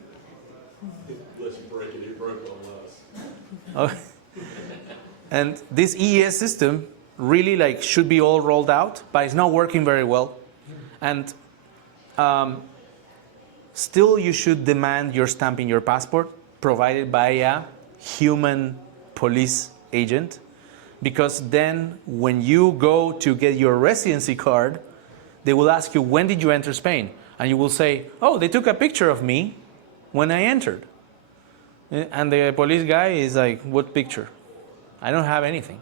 Unless you break it, it broke on us. Oh. And this EES system really should be all rolled out, but it's not working very well. And still you should demand your stamp in your passport provided by a human police agent, because then when you go to get your residency card, they will ask you, when did you enter Spain? And you will say, oh, they took a picture of me when I entered. And the police guy is like, what picture? I don't have anything.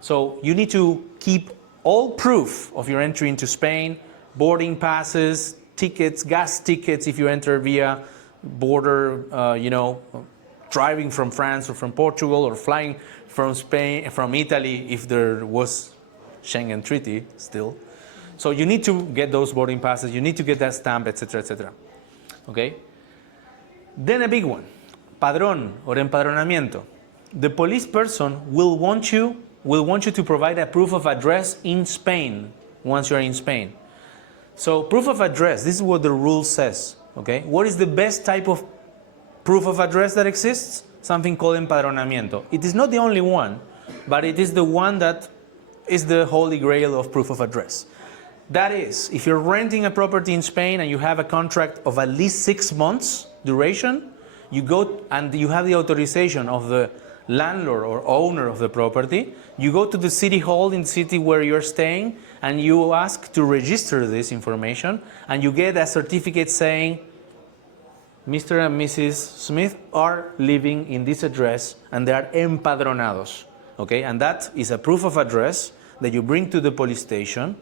So you need to keep all proof of your entry into Spain, boarding passes, tickets, gas tickets if you enter via border, driving from France or from Portugal, or flying from Spain, from Italy if there was Schengen Treaty still. So you need to get those boarding passes, you need to get that stamp, etc., etc. Okay? Then a big one, padrón or empadronamiento. The police person will want you to provide a proof of address in Spain once you are in Spain. So proof of address, this is what the rule says. Okay? What is the best type of proof of address that exists? Something called empadronamiento. It is not the only one, but it is the one that is the holy grail of proof of address. That is, if you're renting a property in Spain and you have a contract of at least 6 months duration, you go and you have the authorization of the landlord or owner of the property, you go to the city hall in the city where you're staying and you ask to register this information, and you get a certificate saying Mr. and Mrs. Smith are living in this address and they are empadronados. Okay? And that is a proof of address that you bring to the police station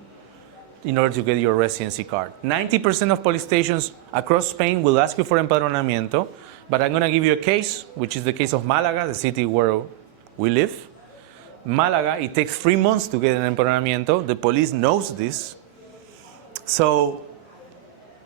in order to get your residency card. 90% of police stations across Spain will ask you for empadronamiento, but I'm going to give you a case, which is the case of Malaga, the city where we live. Malaga, it takes 3 months to get an empadronamiento. The police knows this. So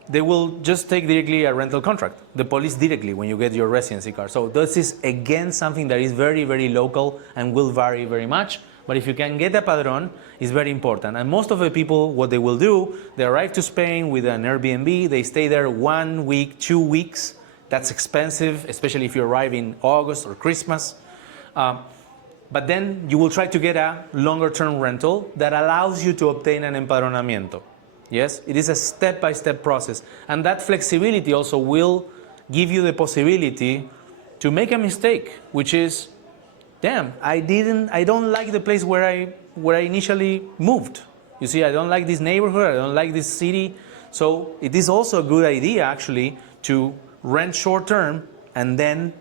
they will just take directly a rental contract, the police directly, when you get your residency card. So this is, again, something that is very, very local and will vary very much. But if you can get a padrón, it's very important. And most of the people, what they will do, they arrive to Spain with an Airbnb, they stay there 1 week, 2 weeks. That's expensive, especially if you arrive in August or Christmas. But then you will try to get a longer-term rental that allows you to obtain an empadronamiento. Yes, it is a step-by-step process. And that flexibility also will give you the possibility to make a mistake, which is, damn, I don't like the place where I initially moved. You see, I don't like this neighborhood, I don't like this city. So it is also a good idea, actually, to rent short-term and then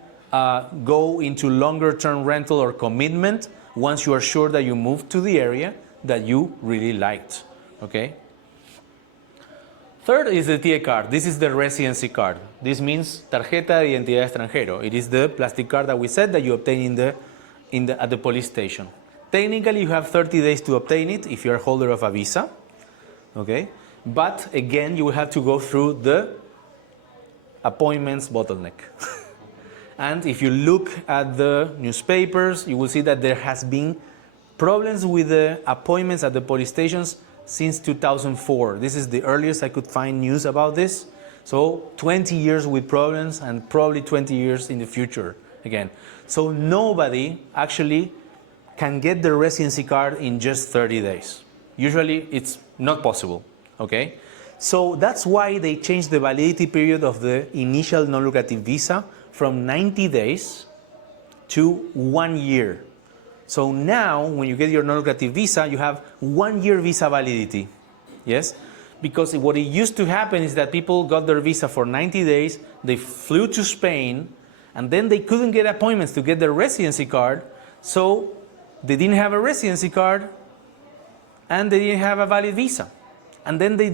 go into longer-term rental or commitment once you are sure that you moved to the area that you really liked. Okay? Third is the TIE card. This is the residency card. This means tarjeta de identidad extranjero. It is the plastic card that we said that you obtain at the police station. Technically, you have 30 days to obtain it if you're a holder of a visa. Okay? But again, you will have to go through the appointments bottleneck. And if you look at the newspapers, you will see that there has been problems with the appointments at the police stations since 2004. This is the earliest I could find news about this. So 20 years with problems and probably 20 years in the future again. So nobody actually can get the residency card in just 30 days. Usually it's not possible, okay? So that's why they changed the validity period of the initial non-lucrative visa from 90 days to 1 year. So now, when you get your non-lucrative visa, you have 1 year visa validity, yes? Because what it used to happen is that people got their visa for 90 days, they flew to Spain, and then they couldn't get appointments to get their residency card, so they didn't have a residency card, and they didn't have a valid visa. And then they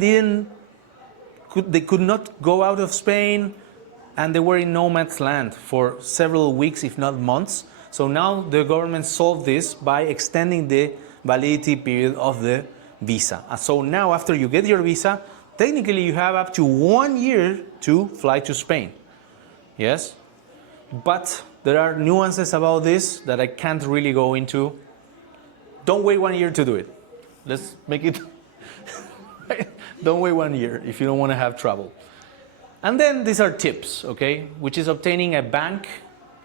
could not go out of Spain, and they were in no man's land for several weeks, if not months. So now the government solved this by extending the validity period of the visa. So now after you get your visa, technically you have up to 1 year to fly to Spain. Yes? But there are nuances about this that I can't really go into. Don't wait 1 year to do it. Let's make it... Don't wait 1 year if you don't want to have trouble. And then these are tips, okay? Which is obtaining a bank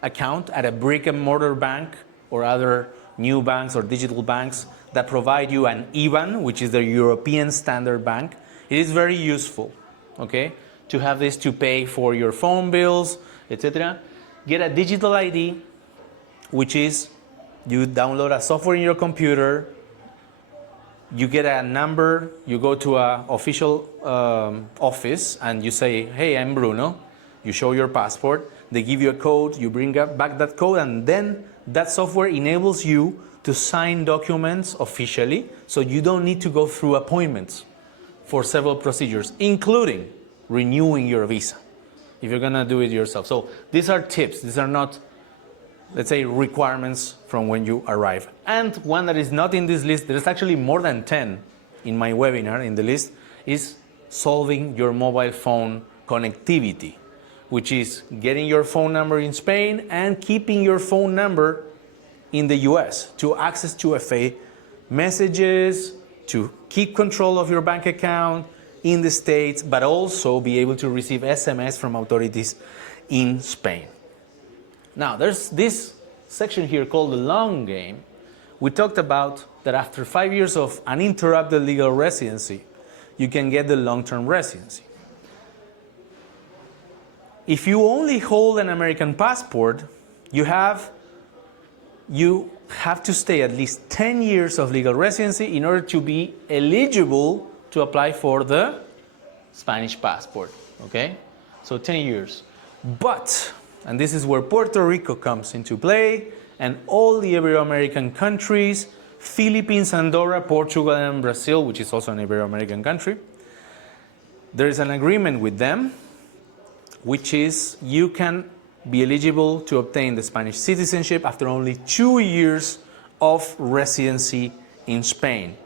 account at a brick-and-mortar bank or other new banks or digital banks that provide you an IBAN, which is the European Standard Bank. It is very useful, okay, to have this to pay for your phone bills, etc. Get a digital ID, which is you download a software in your computer, you get a number, you go to an official office and you say, hey, I'm Bruno. You show your passport, they give you a code, you bring back that code, and then that software enables you to sign documents officially, so you don't need to go through appointments. for several procedures, including renewing your visa, if you're gonna do it yourself. So these are tips. These are not, let's say, requirements from when you arrive. And one that is not in this list, there's actually more than 10 in my webinar in the list, is solving your mobile phone connectivity, which is getting your phone number in Spain and keeping your phone number in the US to access 2FA messages, to keep control of your bank account in the States, but also be able to receive SMS from authorities in Spain. Now, there's this section here called the long game. We talked about that after 5 years of uninterrupted legal residency, you can get the long-term residency. If you only hold an American passport, you have to stay at least 10 years of legal residency in order to be eligible to apply for the Spanish passport, okay? So 10 years. But, and this is where Puerto Rico comes into play, and all the Ibero-American countries, Philippines, Andorra, Portugal, and Brazil, which is also an Ibero-American country, there is an agreement with them, which is you can be eligible to obtain the Spanish citizenship after only 2 years of residency in Spain.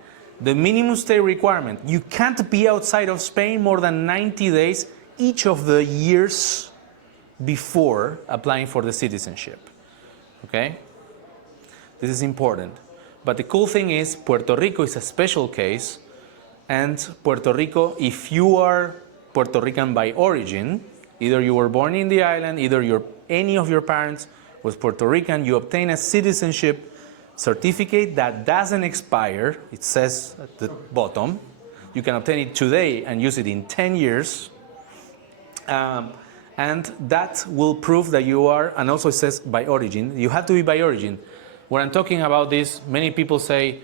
The minimum stay requirement, you can't be outside of Spain more than 90 days each of the years before applying for the citizenship. Okay? This is important. But the cool thing is Puerto Rico is a special case, and Puerto Rico, if you are Puerto Rican by origin, either you were born in the island, either any of your parents was Puerto Rican, you obtain a citizenship certificate that doesn't expire. It says at the bottom. You can obtain it today and use it in 10 years. And that will prove that you are, and also it says by origin. You have to be by origin. When I'm talking about this, many people say,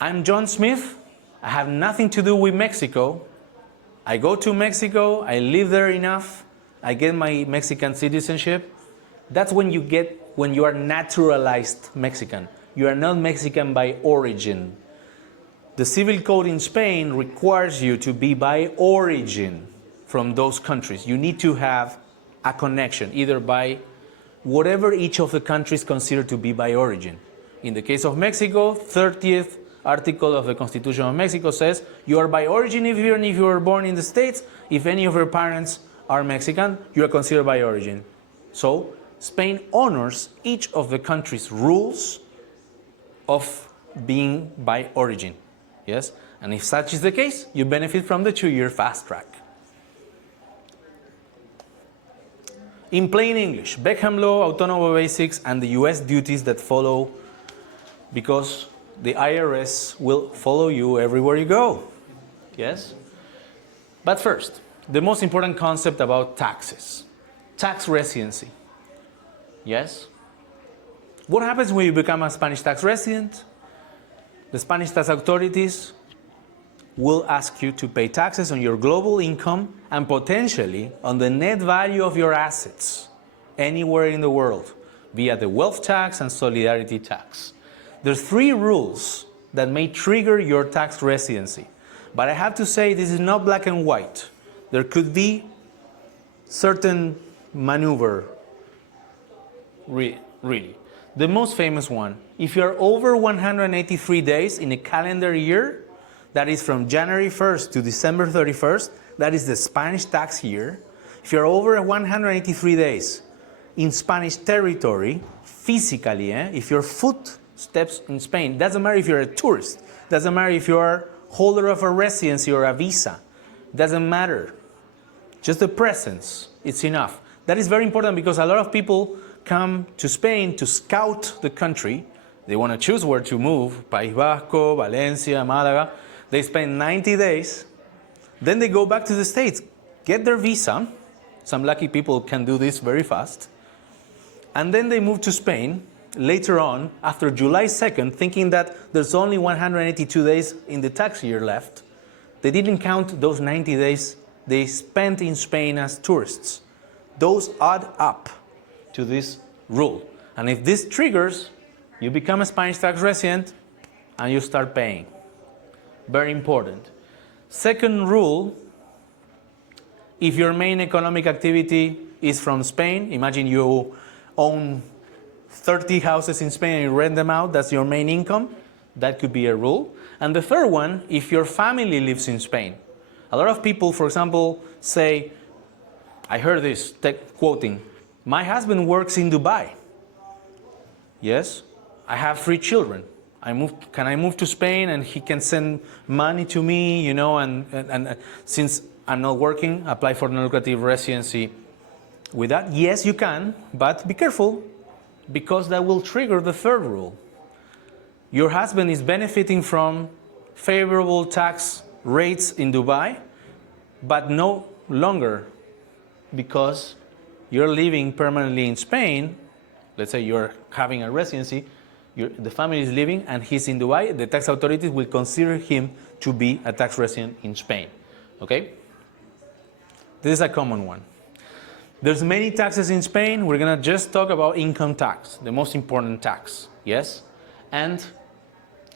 I'm John Smith, I have nothing to do with Mexico. I go to Mexico, I live there enough, I get my Mexican citizenship. That's when you are naturalized Mexican. You are not Mexican by origin. The civil code in Spain requires you to be by origin from those countries. You need to have a connection, either by whatever each of the countries consider to be by origin. In the case of Mexico, 30th article of the Constitution of Mexico says you are by origin even if you were born in the States. If any of your parents are Mexican, you are considered by origin. So Spain honors each of the country's rules of being by origin. Yes? And if such is the case, you benefit from the 2-year fast track. In plain English, Beckham Law, Autonomous Basics, and the US duties that follow, because the IRS will follow you everywhere you go. Yes? But first, the most important concept about taxes. Tax residency. Yes? What happens when you become a Spanish tax resident? The Spanish tax authorities will ask you to pay taxes on your global income and potentially on the net value of your assets anywhere in the world via the wealth tax and solidarity tax. There's 3 rules that may trigger your tax residency. But I have to say this is not black and white. There could be certain maneuver, really. The most famous one, if you're over 183 days in a calendar year, that is from January 1st to December 31st, that is the Spanish tax year. If you're over 183 days in Spanish territory, physically, if your foot steps in Spain, doesn't matter if you're a tourist, doesn't matter if you're holder of a residency or a visa, doesn't matter. Just the presence, it's enough. That is very important because a lot of people come to Spain to scout the country. They want to choose where to move, País Vasco, Valencia, Málaga. They spend 90 days. Then they go back to the States, get their visa. Some lucky people can do this very fast. And then they move to Spain later on, after July 2nd, thinking that there's only 182 days in the tax year left. They didn't count those 90 days they spent in Spain as tourists. Those add up to this rule. And if this triggers, you become a Spanish tax resident and you start paying. Very important. Second rule, if your main economic activity is from Spain, imagine you own 30 houses in Spain and you rent them out, that's your main income, that could be a rule. And the third one, if your family lives in Spain. A lot of people, for example, say, I heard this, quoting, my husband works in Dubai. Yes, I have 3 children. Can I move to Spain and he can send money to me, you know, and since I'm not working, apply for non-lucrative residency with that? Yes, you can, but be careful, because that will trigger the third rule. Your husband is benefiting from favorable tax rates in Dubai, but no longer because you're living permanently in Spain. Let's say you're having a residency, the family is living and he's in Dubai, the tax authorities will consider him to be a tax resident in Spain, okay? This is a common one. There's many taxes in Spain. We're gonna just talk about income tax, the most important tax, yes? And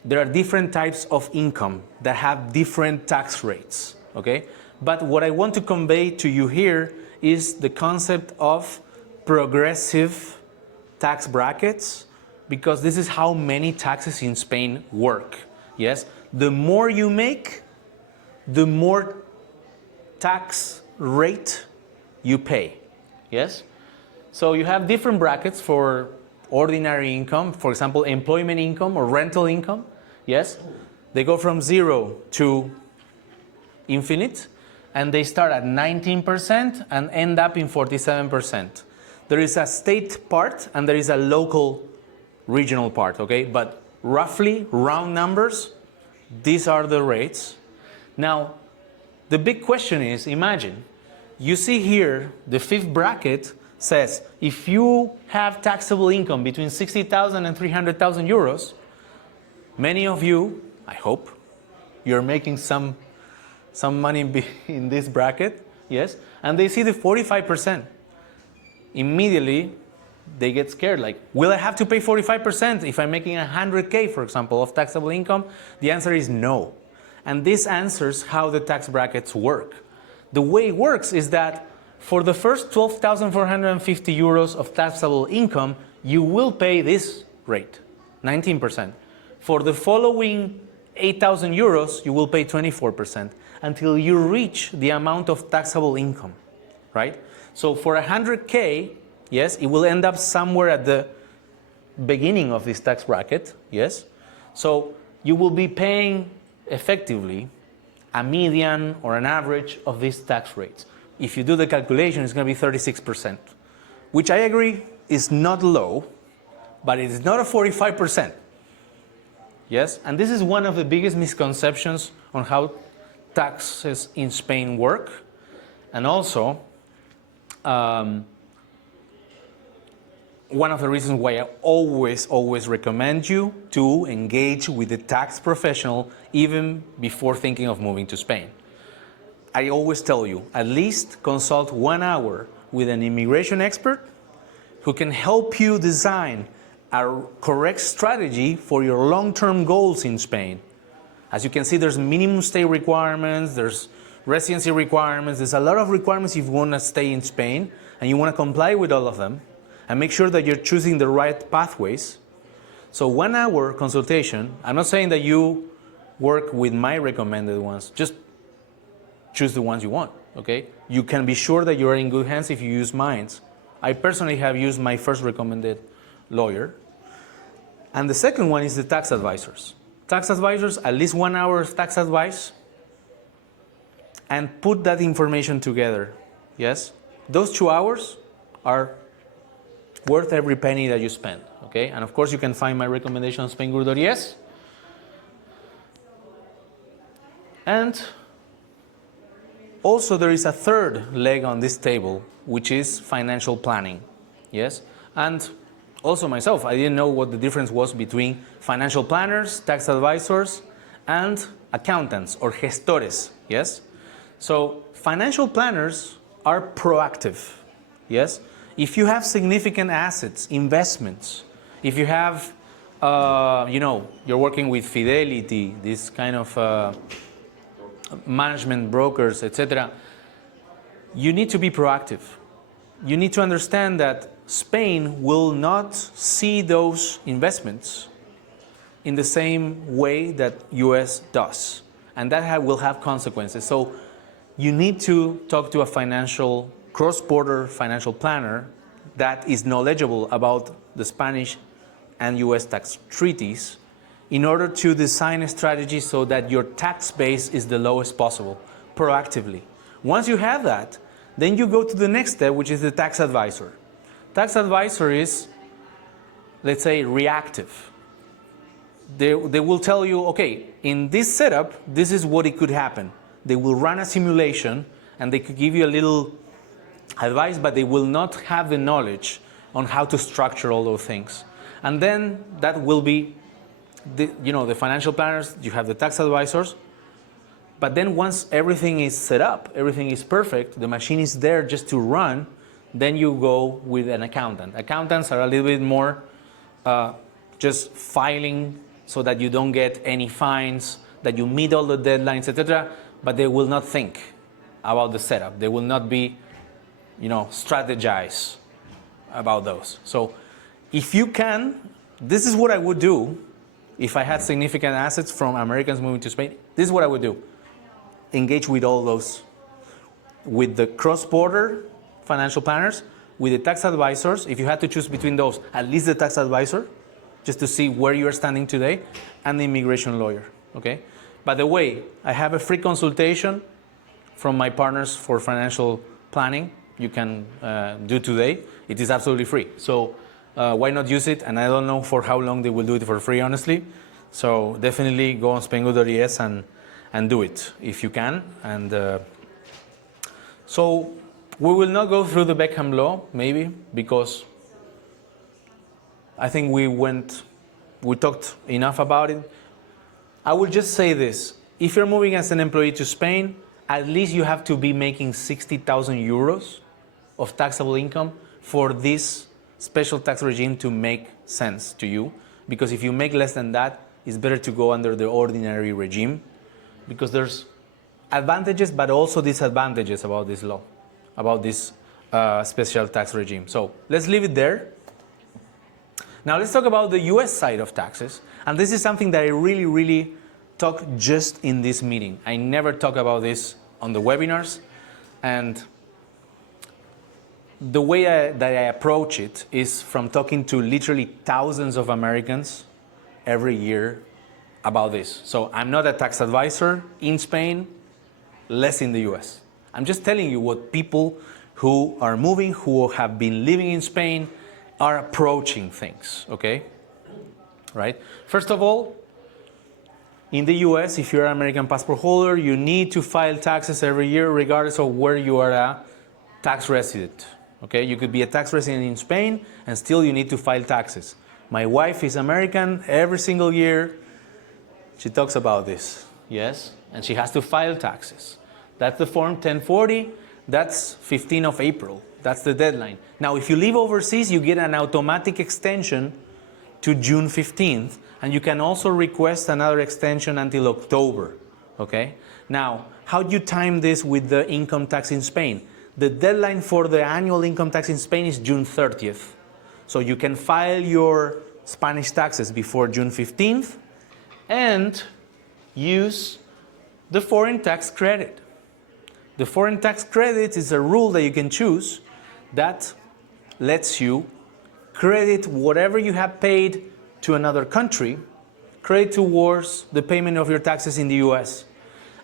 there are different types of income that have different tax rates, okay? But what I want to convey to you here is the concept of progressive tax brackets, because this is how many taxes in Spain work, yes? The more you make, the more tax rate you pay, yes? So you have different brackets for ordinary income, for example, employment income or rental income, yes? They go from 0 to infinite, and they start at 19% and end up in 47%. There is a state part and there is a local regional part, okay? But roughly, round numbers, these are the rates. Now, the big question is, imagine, you see here, the 5th bracket says, if you have taxable income between 60,000 and 300,000 euros, many of you, I hope, you're making some money in this bracket, yes? And they see the 45%. Immediately, they get scared, like, will I have to pay 45% if I'm making 100K, for example, of taxable income? The answer is no. And this answers how the tax brackets work. The way it works is that for the first 12,450 euros of taxable income, you will pay this rate, 19%. For the following 8,000 euros, you will pay 24% until you reach the amount of taxable income, right? So for 100K, yes, it will end up somewhere at the beginning of this tax bracket, yes? So you will be paying effectively a median or an average of these tax rates. If you do the calculation, it's going to be 36%, which I agree is not low, but it is not a 45%. Yes, and this is one of the biggest misconceptions on how taxes in Spain work. And also, one of the reasons why I always recommend you to engage with the tax professional even before thinking of moving to Spain. I always tell you, at least consult 1 hour with an immigration expert who can help you design a correct strategy for your long-term goals in Spain. As you can see, there's minimum stay requirements, there's residency requirements, there's a lot of requirements if you want to stay in Spain and you want to comply with all of them and make sure that you're choosing the right pathways. So 1 hour consultation, I'm not saying that you work with my recommended ones, just choose the ones you want, okay? You can be sure that you're in good hands if you use mine. I personally have used my first recommended lawyer. And the second one is the tax advisors. Tax advisors, at least 1 hour of tax advice, and put that information together, yes? Those 2 hours are worth every penny that you spend, okay? And of course, you can find my recommendation on Spainguru.es. And also, there is a third leg on this table, which is financial planning, yes? And also myself, I didn't know what the difference was between financial planners, tax advisors, and accountants or gestores, yes? So financial planners are proactive, yes? If you have significant assets, investments, if you have, you're working with Fidelity, this kind of management brokers, etc., you need to be proactive. You need to understand that Spain will not see those investments in the same way that US does. And that will have consequences. So you need to talk to a cross-border financial planner that is knowledgeable about the Spanish and US tax treaties in order to design a strategy so that your tax base is the lowest possible, proactively. Once you have that, then you go to the next step, which is the tax advisor. Tax advisor is, let's say, reactive. They will tell you, okay, in this setup, this is what it could happen. They will run a simulation and they could give you a little advice, but they will not have the knowledge on how to structure all those things. And then that will be, the financial planners, you have the tax advisors, but then once everything is set up, everything is perfect, the machine is there just to run, then you go with an accountant. Accountants are a little bit more just filing so that you don't get any fines, that you meet all the deadlines, etc., but they will not think about the setup. They will not be, strategize about those. So if you can, this is what I would do if I had significant assets from Americans moving to Spain. This is what I would do. Engage with all those, with the cross-border financial planners, with the tax advisors. If you had to choose between those, at least the tax advisor, just to see where you are standing today, and the immigration lawyer, okay? By the way, I have a free consultation from my partners for financial planning. You can do today. It is absolutely free. So why not use it? And I don't know for how long they will do it for free, honestly. So definitely go on Spainguru.es and do it if you can. And so we will not go through the Beckham Law, maybe, because I think we talked enough about it. I will just say this. If you're moving as an employee to Spain, at least you have to be making 60,000 euros of taxable income for this special tax regime to make sense to you. Because if you make less than that, it's better to go under the ordinary regime, because there's advantages but also disadvantages about this law, about this special tax regime. So let's leave it there. Now let's talk about the US side of taxes. And this is something that I really, really talk just in this meeting. I never talk about this on the webinars. And the way that I approach it is from talking to literally thousands of Americans every year about this. So I'm not a tax advisor in Spain, less in the US. I'm just telling you what people who are moving, who have been living in Spain, are approaching things, okay? Right? First of all, in the US, if you're an American passport holder, you need to file taxes every year regardless of where you are a tax resident, okay? You could be a tax resident in Spain and still you need to file taxes. My wife is American. Every single year she talks about this, yes? And she has to file taxes. That's the form 1040. That's 15th of April. That's the deadline. Now, if you live overseas, you get an automatic extension to June 15th, and you can also request another extension until October, okay? Now, how do you time this with the income tax in Spain? The deadline for the annual income tax in Spain is June 30th. So you can file your Spanish taxes before June 15th and use the foreign tax credit. The foreign tax credit is a rule that you can choose that lets you credit whatever you have paid to another country, credit towards the payment of your taxes in the US.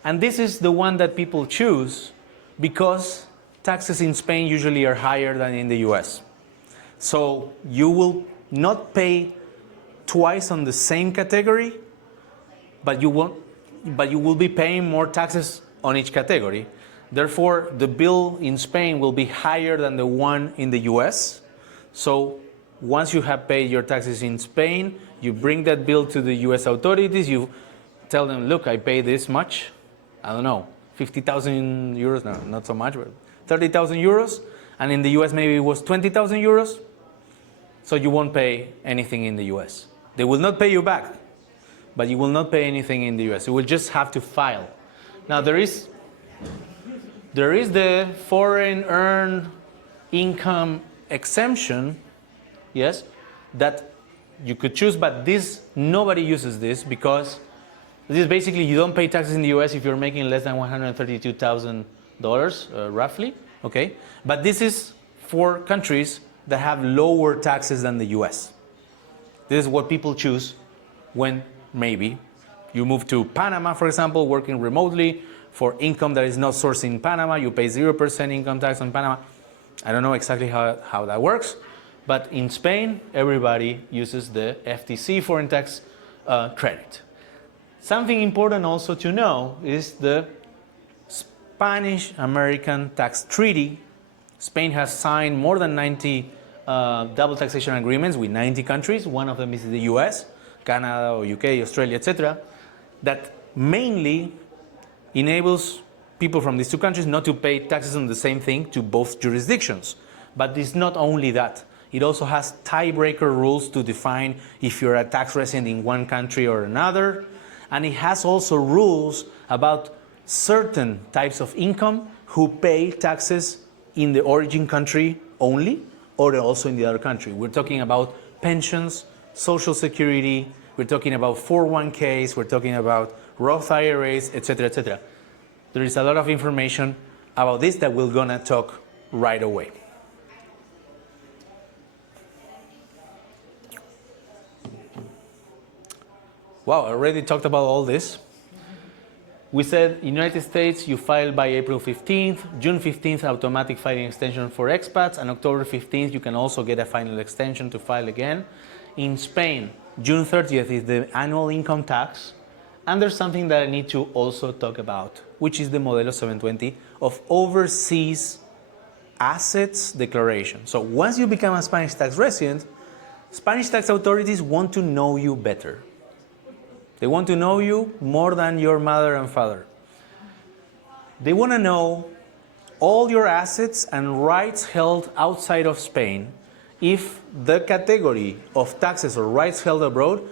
And this is the one that people choose because taxes in Spain usually are higher than in the US. So you will not pay twice on the same category, but you will be paying more taxes on each category. Therefore, the bill in Spain will be higher than the one in the US. So once you have paid your taxes in Spain, you bring that bill to the US authorities, you tell them, look, I pay this much, I don't know, 50,000 euros, no, not so much, but 30,000 euros, and in the US maybe it was 20,000 euros, so you won't pay anything in the US. They will not pay you back, but you will not pay anything in the US. You will just have to file. Now there is the foreign earned income exemption, yes, that you could choose, but nobody uses this because this is basically you don't pay taxes in the US if you're making less than $132,000 roughly, okay? But this is for countries that have lower taxes than the US. This is what people choose when maybe you move to Panama, for example, working remotely for income that is not sourced in Panama. You pay 0% income tax on Panama. I don't know exactly how that works, but in Spain, everybody uses the FTC, foreign tax credit. Something important also to know is the Spanish-American tax treaty. Spain has signed more than 90 double taxation agreements with 90 countries. One of them is the US, Canada, or UK, Australia, etc. That mainly enables people from these two countries not to pay taxes on the same thing to both jurisdictions. But it's not only that. It also has tiebreaker rules to define if you're a tax resident in one country or another. And it has also rules about certain types of income who pay taxes in the origin country only or also in the other country. We're talking about pensions, social security, we're talking about 401ks, we're talking about Roth IRAs, etc., etc. There is a lot of information about this that we're gonna talk right away. Wow, I already talked about all this. We said United States, you file by April 15th, June 15th, automatic filing extension for expats, and October 15th, you can also get a final extension to file again. In Spain, June 30th is the annual income tax, and there's something that I need to also talk about, which is the Modelo 720 of overseas assets declaration. So once you become a Spanish tax resident, Spanish tax authorities want to know you better. They want to know you more than your mother and father. They want to know all your assets and rights held outside of Spain if the category of taxes or rights held abroad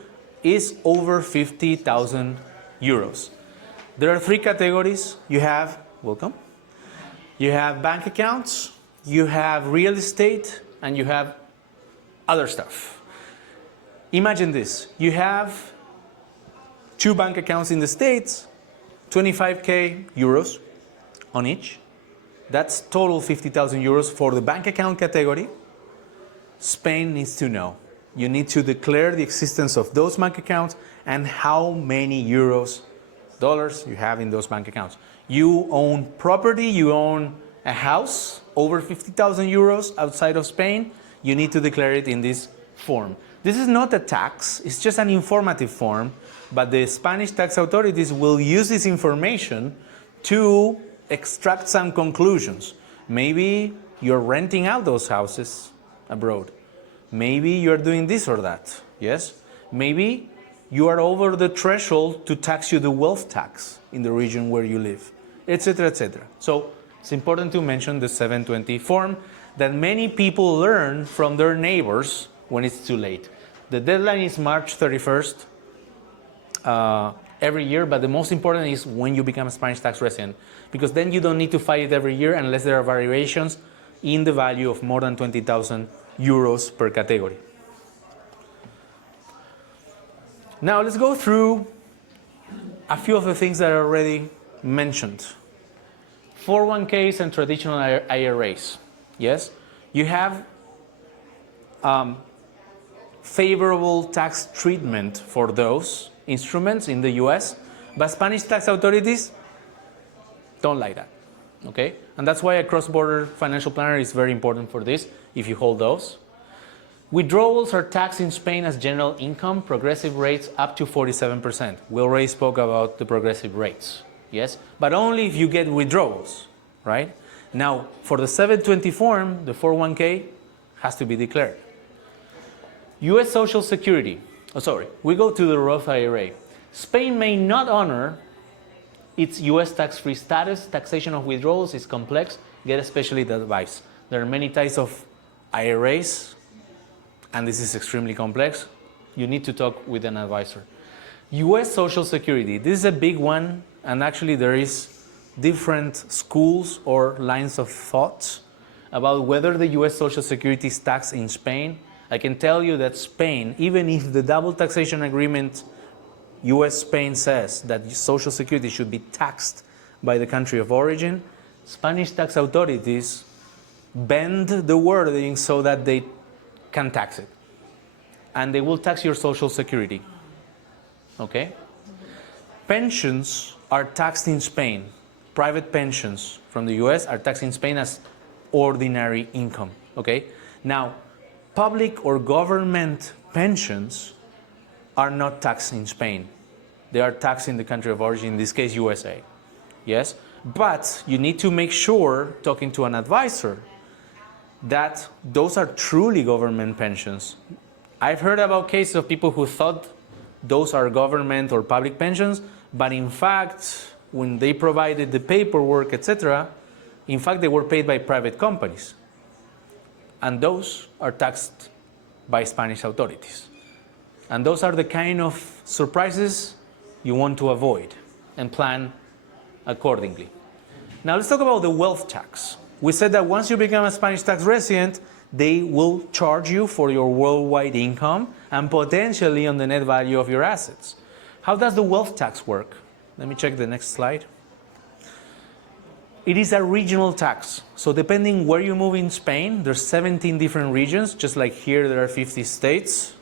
is over 50,000 euros. There are three categories. You have, welcome, you have bank accounts, you have real estate, and you have other stuff. Imagine this, you have 2 bank accounts in the States, 25k euros on each. That's total 50,000 euros for the bank account category. Spain needs to know. You need to declare the existence of those bank accounts and how many euros, dollars you have in those bank accounts. You own property, you own a house over 50,000 euros outside of Spain, you need to declare it in this form. This is not a tax, it's just an informative form, but the Spanish tax authorities will use this information to extract some conclusions. Maybe you're renting out those houses abroad. Maybe you're doing this or that, yes? Maybe you are over the threshold to tax you the wealth tax in the region where you live, etc., etc. So it's important to mention the 720 form that many people learn from their neighbors when it's too late. The deadline is March 31st every year, but the most important is when you become a Spanish tax resident, because then you don't need to file it every year unless there are variations in the value of more than 20,000 euros per category. Now let's go through a few of the things that are already mentioned. 401ks and traditional IRAs. Yes, you have favorable tax treatment for those instruments in the US, but Spanish tax authorities don't like that, okay? And that's why a cross-border financial planner is very important for this, if you hold those. Withdrawals are taxed in Spain as general income, progressive rates up to 47%. We already spoke about the progressive rates, yes? But only if you get withdrawals, right? Now, for the 720 form, the 401k has to be declared. US Social Security, we go to the Roth IRA. Spain may not honor its US tax-free status. Taxation of withdrawals is complex. Get a specialist advice. There are many types of IRAs, and this is extremely complex. You need to talk with an advisor. US Social Security, this is a big one and actually there is different schools or lines of thought about whether the US Social Security is taxed in Spain. I can tell you that Spain, even if the double taxation agreement US-Spain says that Social Security should be taxed by the country of origin, Spanish tax authorities bend the wording so that they can tax it. And they will tax your Social Security. Okay? Pensions are taxed in Spain. Private pensions from the US are taxed in Spain as ordinary income. Okay? Now, public or government pensions are not taxed in Spain. They are taxed in the country of origin, in this case, USA. Yes? But you need to make sure, talking to an advisor, that those are truly government pensions. I've heard about cases of people who thought those are government or public pensions, but in fact, when they provided the paperwork, etc., in fact, they were paid by private companies. And those are taxed by Spanish authorities. And those are the kind of surprises you want to avoid and plan accordingly. Now let's talk about the wealth tax. We said that once you become a Spanish tax resident, they will charge you for your worldwide income and potentially on the net value of your assets. How does the wealth tax work? Let me check the next slide. It is a regional tax. So depending where you move in Spain, there's 17 different regions, just like here there are 50 states.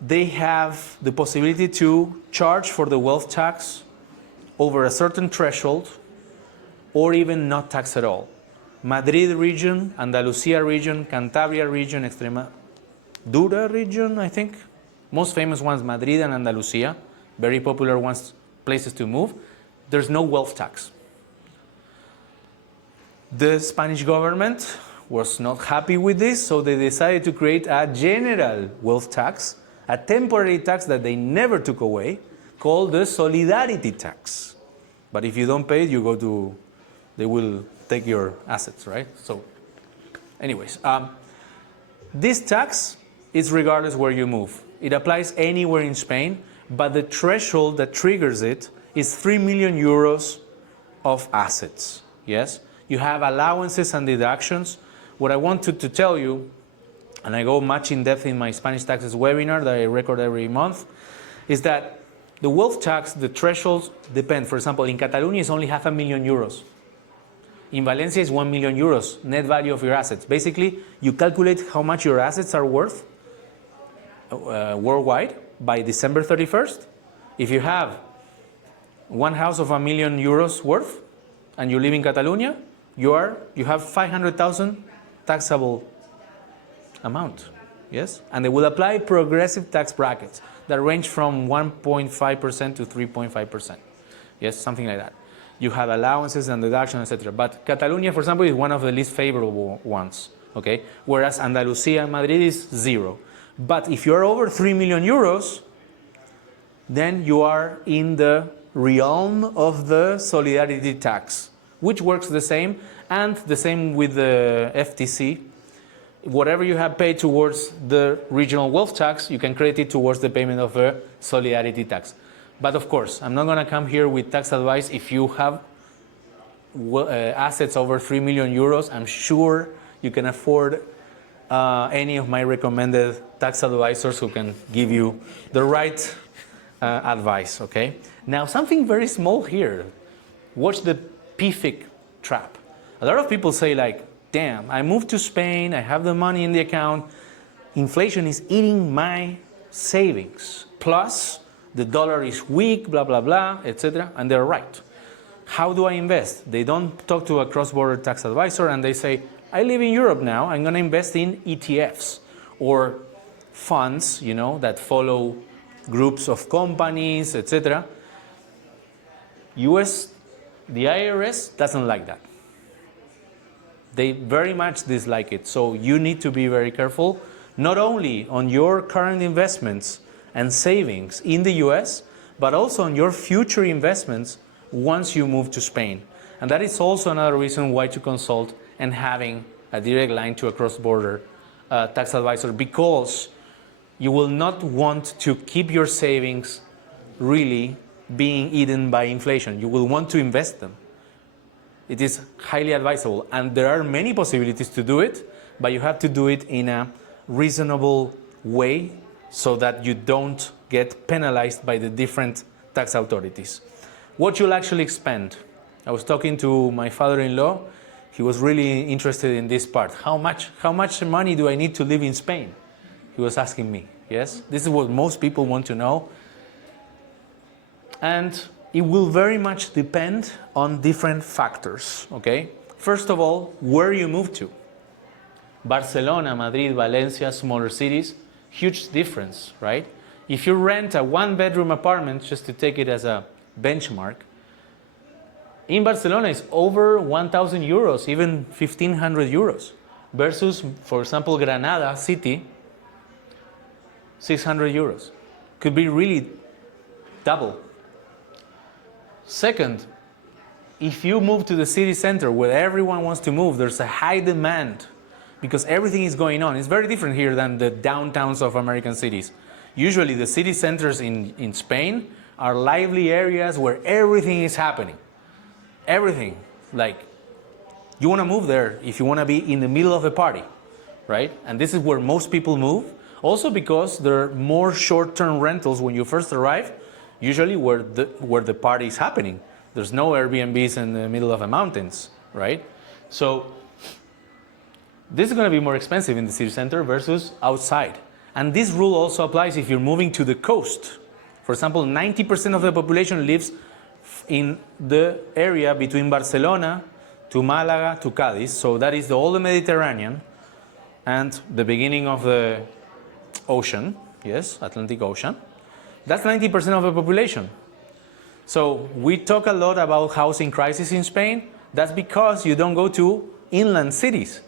They have the possibility to charge for the wealth tax over a certain threshold or even not tax at all. Madrid region, Andalusia region, Cantabria region, Extremadura region, I think. Most famous ones, Madrid and Andalusia, very popular ones, places to move. There's no wealth tax. The Spanish government was not happy with this, so they decided to create a general wealth tax, a temporary tax that they never took away, called the solidarity tax. But if you don't pay it, you go to, they will take your assets, right? So anyways, this tax is regardless where you move. It applies anywhere in Spain, but the threshold that triggers it is 3 million euros of assets, yes? You have allowances and deductions. What I wanted to tell you, and I go much in depth in my Spanish taxes webinar that I record every month, is that the wealth tax, the thresholds depend. For example, in Catalonia it's only 500,000 euros. In Valencia it's 1 million euros, net value of your assets. Basically, you calculate how much your assets are worth worldwide by December 31st. If you have one house of 1 million euros worth and you live in Catalonia, you have 500,000 taxable amount, yes? And they will apply progressive tax brackets that range from 1.5% to 3.5%, yes, something like that. You have allowances and deductions, etc. But Catalonia, for example, is one of the least favorable ones, okay? Whereas Andalusia and Madrid is 0. But if you're over 3 million euros, then you are in the realm of the solidarity tax, which works the same, and the same with the FTC. Whatever you have paid towards the regional wealth tax, you can credit it towards the payment of a solidarity tax. But of course, I'm not going to come here with tax advice. If you have assets over 3 million euros, I'm sure you can afford any of my recommended tax advisors who can give you the right advice, okay? Now, something very small here. Watch the PFIC trap. A lot of people say like, damn, I moved to Spain, I have the money in the account, inflation is eating my savings. Plus, the dollar is weak, blah, blah, blah, etc. And they're right. How do I invest? They don't talk to a cross-border tax advisor and they say, I live in Europe now, I'm going to invest in ETFs or funds, you know, that follow groups of companies, etc. The IRS doesn't like that. They very much dislike it. So you need to be very careful, not only on your current investments and savings in the US, but also on your future investments once you move to Spain. And that is also another reason why to consult and having a direct line to a cross-border tax advisor, because you will not want to keep your savings really being eaten by inflation. You will want to invest them. It is highly advisable. And there are many possibilities to do it, but you have to do it in a reasonable way so that you don't get penalized by the different tax authorities. What you'll actually spend. I was talking to my father-in-law. He was really interested in this part. How much money do I need to live in Spain? He was asking me, yes? This is what most people want to know. And it will very much depend on different factors, okay? First of all, where you move to. Barcelona, Madrid, Valencia, smaller cities, huge difference, right? If you rent a one-bedroom apartment, just to take it as a benchmark, in Barcelona it's over 1,000 euros, even 1,500 euros, versus, for example, Granada city, 600 euros. Could be really double. Second, if you move to the city center where everyone wants to move, there's a high demand because everything is going on. It's very different here than the downtowns of American cities. Usually the city centers in Spain are lively areas where everything is happening. Everything. Like, you want to move there if you want to be in the middle of a party, right? And this is where most people move. Also because there are more short-term rentals when you first arrive, usually where the party is happening. There's no Airbnbs in the middle of the mountains, right? So this is going to be more expensive in the city center versus outside. And this rule also applies if you're moving to the coast. For example, 90% of the population lives in the area between Barcelona to Malaga to Cadiz. So that is all the Mediterranean and the beginning of the ocean, yes, Atlantic Ocean. That's 90% of the population. So we talk a lot about housing crisis in Spain. That's because you don't go to inland cities.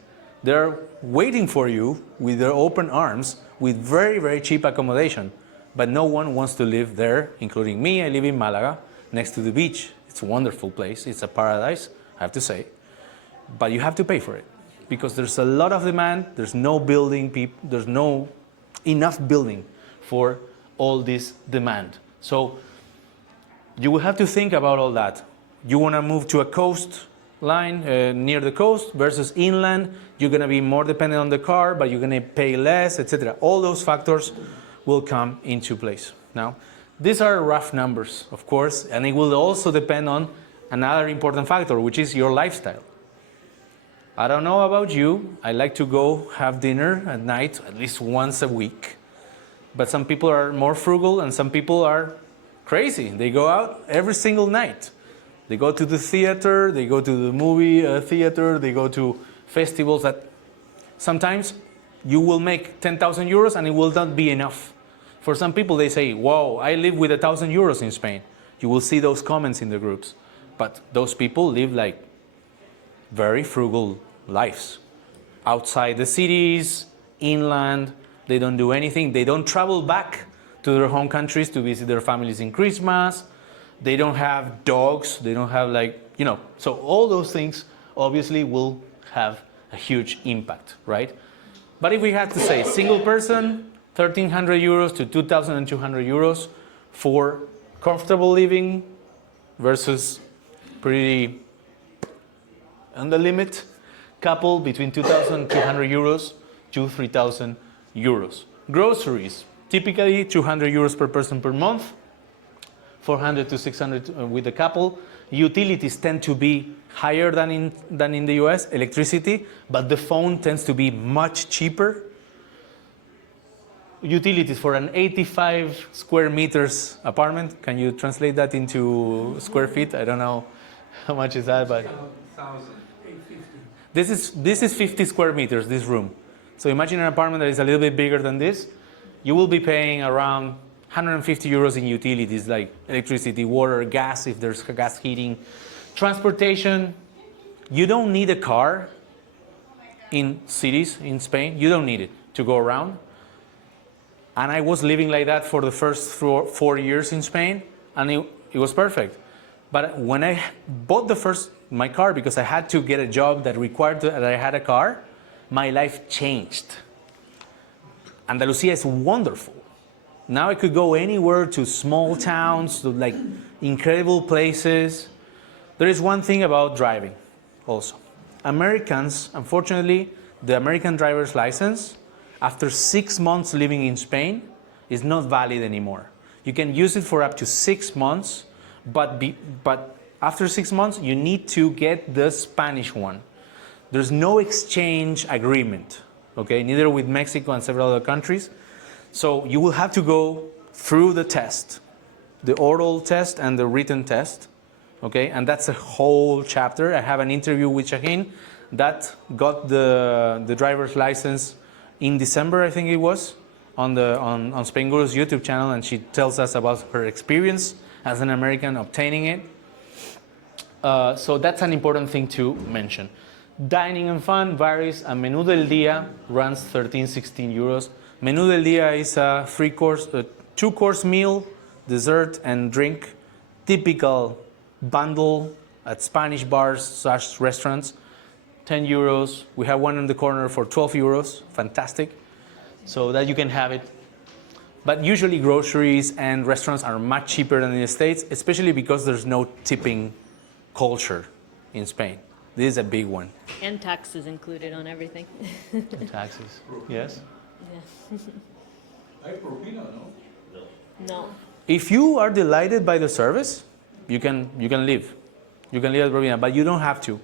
They're waiting for you with their open arms with very, very cheap accommodation. But no one wants to live there, including me. I live in Malaga, next to the beach. It's a wonderful place. It's a paradise, I have to say. But you have to pay for it because there's a lot of demand. There's no building, there's no enough building for all this demand. So you will have to think about all that. You want to move to a coastline near the coast versus inland. You're going to be more dependent on the car, but you're going to pay less, etc. All those factors will come into place. Now, these are rough numbers, of course, and it will also depend on another important factor, which is your lifestyle. I don't know about you. I like to go have dinner at night at least once a week. But some people are more frugal and some people are crazy. They go out every single night. They go to the theater, they go to the movie theater, they go to festivals that sometimes you will make 10,000 euros and it will not be enough. For some people they say, wow, I live with 1,000 euros in Spain. You will see those comments in the groups. But those people live like very frugal lives. Outside the cities, inland, they don't do anything. They don't travel back to their home countries to visit their families in Christmas. They don't have dogs. They don't have so all those things obviously will have a huge impact, right? But if we had to say single person, 1,300 euros to 2,200 euros for comfortable living versus pretty on the limit, couple between 2,200 euros to 3,000 euros. Groceries, typically 200 euros per person per month, 400 to 600 with a couple. Utilities tend to be higher than in the US, electricity, but the phone tends to be much cheaper. Utilities for an 85 square meters apartment, can you translate that into square feet? I don't know how much is that, but 1,850. This is 50 square meters, this room. So imagine an apartment that is a little bit bigger than this. You will be paying around 150 euros in utilities like electricity, water, gas, if there's gas heating. Transportation, you don't need a car in cities in Spain. You don't need it to go around. And I was living like that for the first 4 years in Spain, and it was perfect. But when I bought my car, because I had to get a job that required that I had a car, my life changed. Andalusia is wonderful. Now I could go anywhere, to small towns, to like incredible places. There is one thing about driving also. Americans, unfortunately, the American driver's license, after 6 months living in Spain, is not valid anymore. You can use it for up to 6 months, but after 6 months, you need to get the Spanish one. There's no exchange agreement, okay? Neither with Mexico and several other countries. So you will have to go through the test, the oral test and the written test, okay? And that's a whole chapter. I have an interview with Shaheen that got the driver's license in December, I think it was, on Spainguru's YouTube channel, and she tells us about her experience as an American obtaining it. So that's an important thing to mention. Dining and fun varies. A menú del día runs 13-16 euros. Menú del día is a 2-course meal, dessert and drink, typical bundle at Spanish bars / restaurants, 10 euros. We have one in the corner for 12 euros, fantastic. So that you can have it. But usually groceries and restaurants are much cheaper than in the States, especially because there's no tipping culture in Spain. This is a big one. And taxes included on everything. Taxes, yes. Yeah. Hay propina, no? No. If you are delighted by the service, you can leave. You can leave at propina, but you don't have to.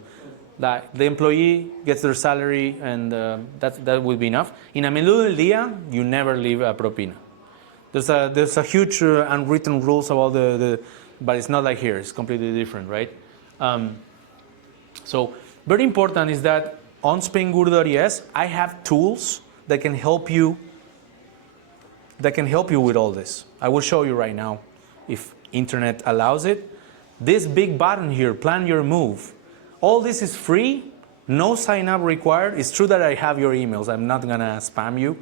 The employee gets their salary, and that will be enough. In a menú del día, you never leave a propina. There's a huge unwritten rules about but it's not like here. It's completely different, right? So very important is that on Spainguru.es, I have tools that can help you with all this. I will show you right now if internet allows it. This big button here, plan your move. All this is free, no sign up required. It's true that I have your emails. I'm not gonna spam you,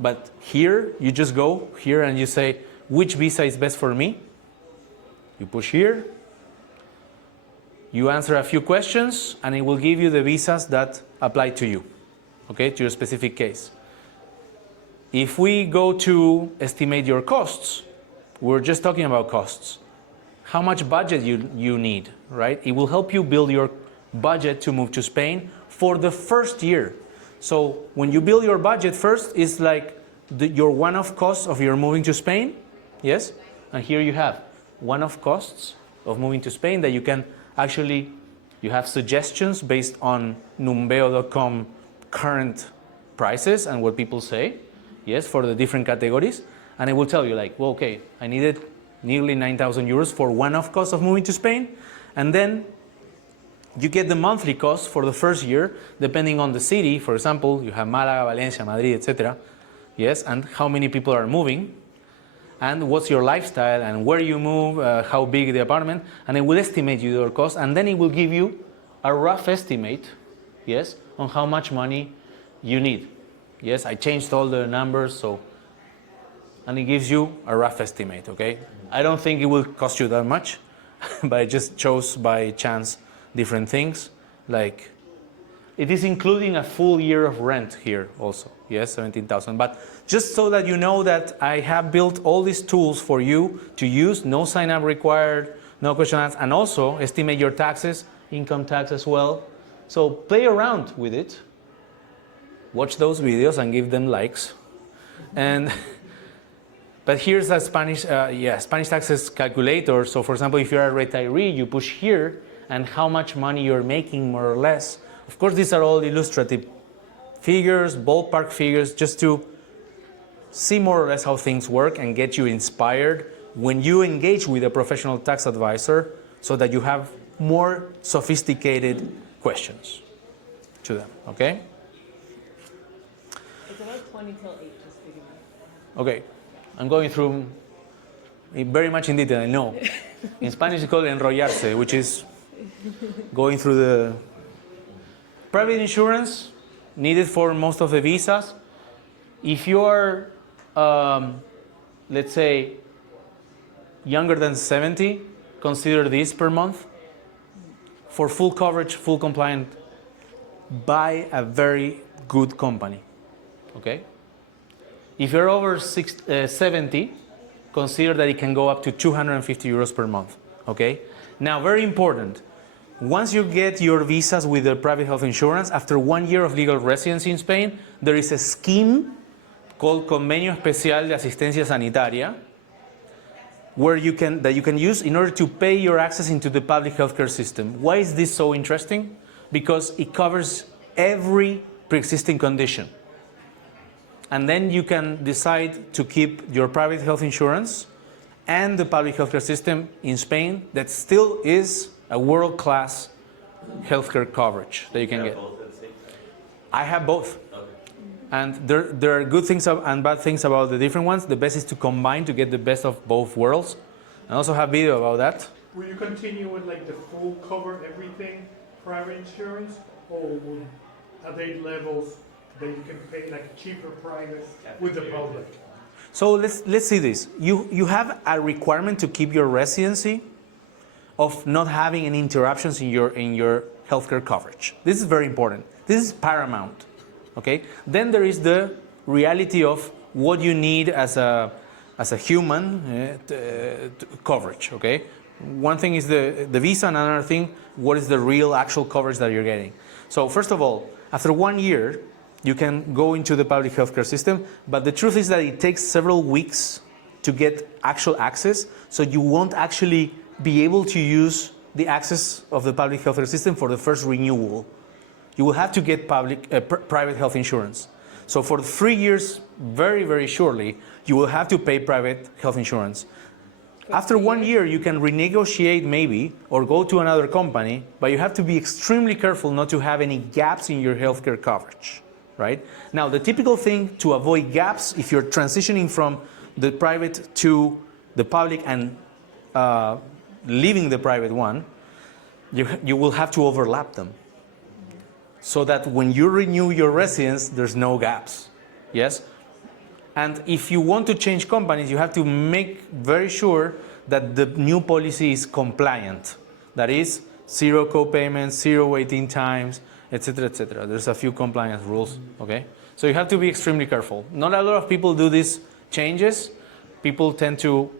but here you just go here and you say which visa is best for me. You push here. You answer a few questions, and it will give you the visas that apply to you, okay, to your specific case. If we go to estimate your costs, we're just talking about costs. How much budget you need, right? It will help you build your budget to move to Spain for the first year. So when you build your budget first, it's like your one-off costs of your moving to Spain, yes? And here you have one-off costs of moving to Spain that you can actually, you have suggestions based on numbeo.com current prices and what people say, yes, for the different categories. And it will tell you like, well, okay, I needed nearly 9,000 euros for one-off cost of moving to Spain. And then you get the monthly cost for the first year, depending on the city. For example, you have Málaga, Valencia, Madrid, etc. Yes, and how many people are moving, and what's your lifestyle, and where you move, how big the apartment, and it will estimate you your cost, and then it will give you a rough estimate, yes, on how much money you need. Yes, I changed all the numbers, so, and it gives you a rough estimate, okay? I don't think it will cost you that much, but I just chose by chance different things, like it is including a full year of rent here also, yes, 17,000. But just so that you know that I have built all these tools for you to use, no sign up required, no questions, and also estimate your taxes, income tax as well. So play around with it, watch those videos and give them likes. And but here's a Spanish taxes calculator. So for example, if you're a retiree, you push here and how much money you're making more or less. Of course, these are all illustrative figures, ballpark figures, just to see more or less how things work and get you inspired when you engage with a professional tax advisor so that you have more sophisticated questions to them, okay? It's about 20 till 8, just to give you. Okay, I'm going through very much in detail, I know. In Spanish it's called enrollarse, which is going through the private insurance needed for most of the visas. If you're, let's say, younger than 70, consider this per month. For full coverage, full compliant, buy a very good company, okay? If you're over 70, consider that it can go up to 250 euros per month. Okay? Now, very important. Once you get your visas with the private health insurance, after 1 year of legal residency in Spain, there is a scheme called Convenio Especial de Asistencia Sanitaria, that you can use in order to pay your access into the public healthcare system. Why is this so interesting? Because it covers every pre-existing condition. And then you can decide to keep your private health insurance and the public healthcare system in Spain that still is a world-class healthcare coverage that you can get. I have both. And there are good things and bad things about the different ones. The best is to combine to get the best of both worlds. I also have video about that. Will you continue with like the full cover everything private insurance, or are there levels that you can pay like cheaper private with the public? So let's see this. You have a requirement to keep your residency of not having any interruptions in your healthcare coverage. This is very important. This is paramount. Okay. Then there is the reality of what you need as a human coverage. Okay. One thing is the visa, and another thing, what is the real actual coverage that you're getting. So first of all, after 1 year, you can go into the public healthcare system, but the truth is that it takes several weeks to get actual access, so you won't actually be able to use the access of the public healthcare system for the first renewal. You will have to get private health insurance. So for 3 years, very, very surely, you will have to pay private health insurance. After 1 year, you can renegotiate maybe, or go to another company, but you have to be extremely careful not to have any gaps in your healthcare coverage, right? Now, the typical thing to avoid gaps, if you're transitioning from the private to the public and leaving the private one, you will have to overlap them, so that when you renew your residence, there's no gaps, yes? And if you want to change companies, you have to make very sure that the new policy is compliant. That is, 0 co-payments, 0 waiting times, etc., etc. There's a few compliance rules, okay? So you have to be extremely careful. Not a lot of people do these changes. People tend to,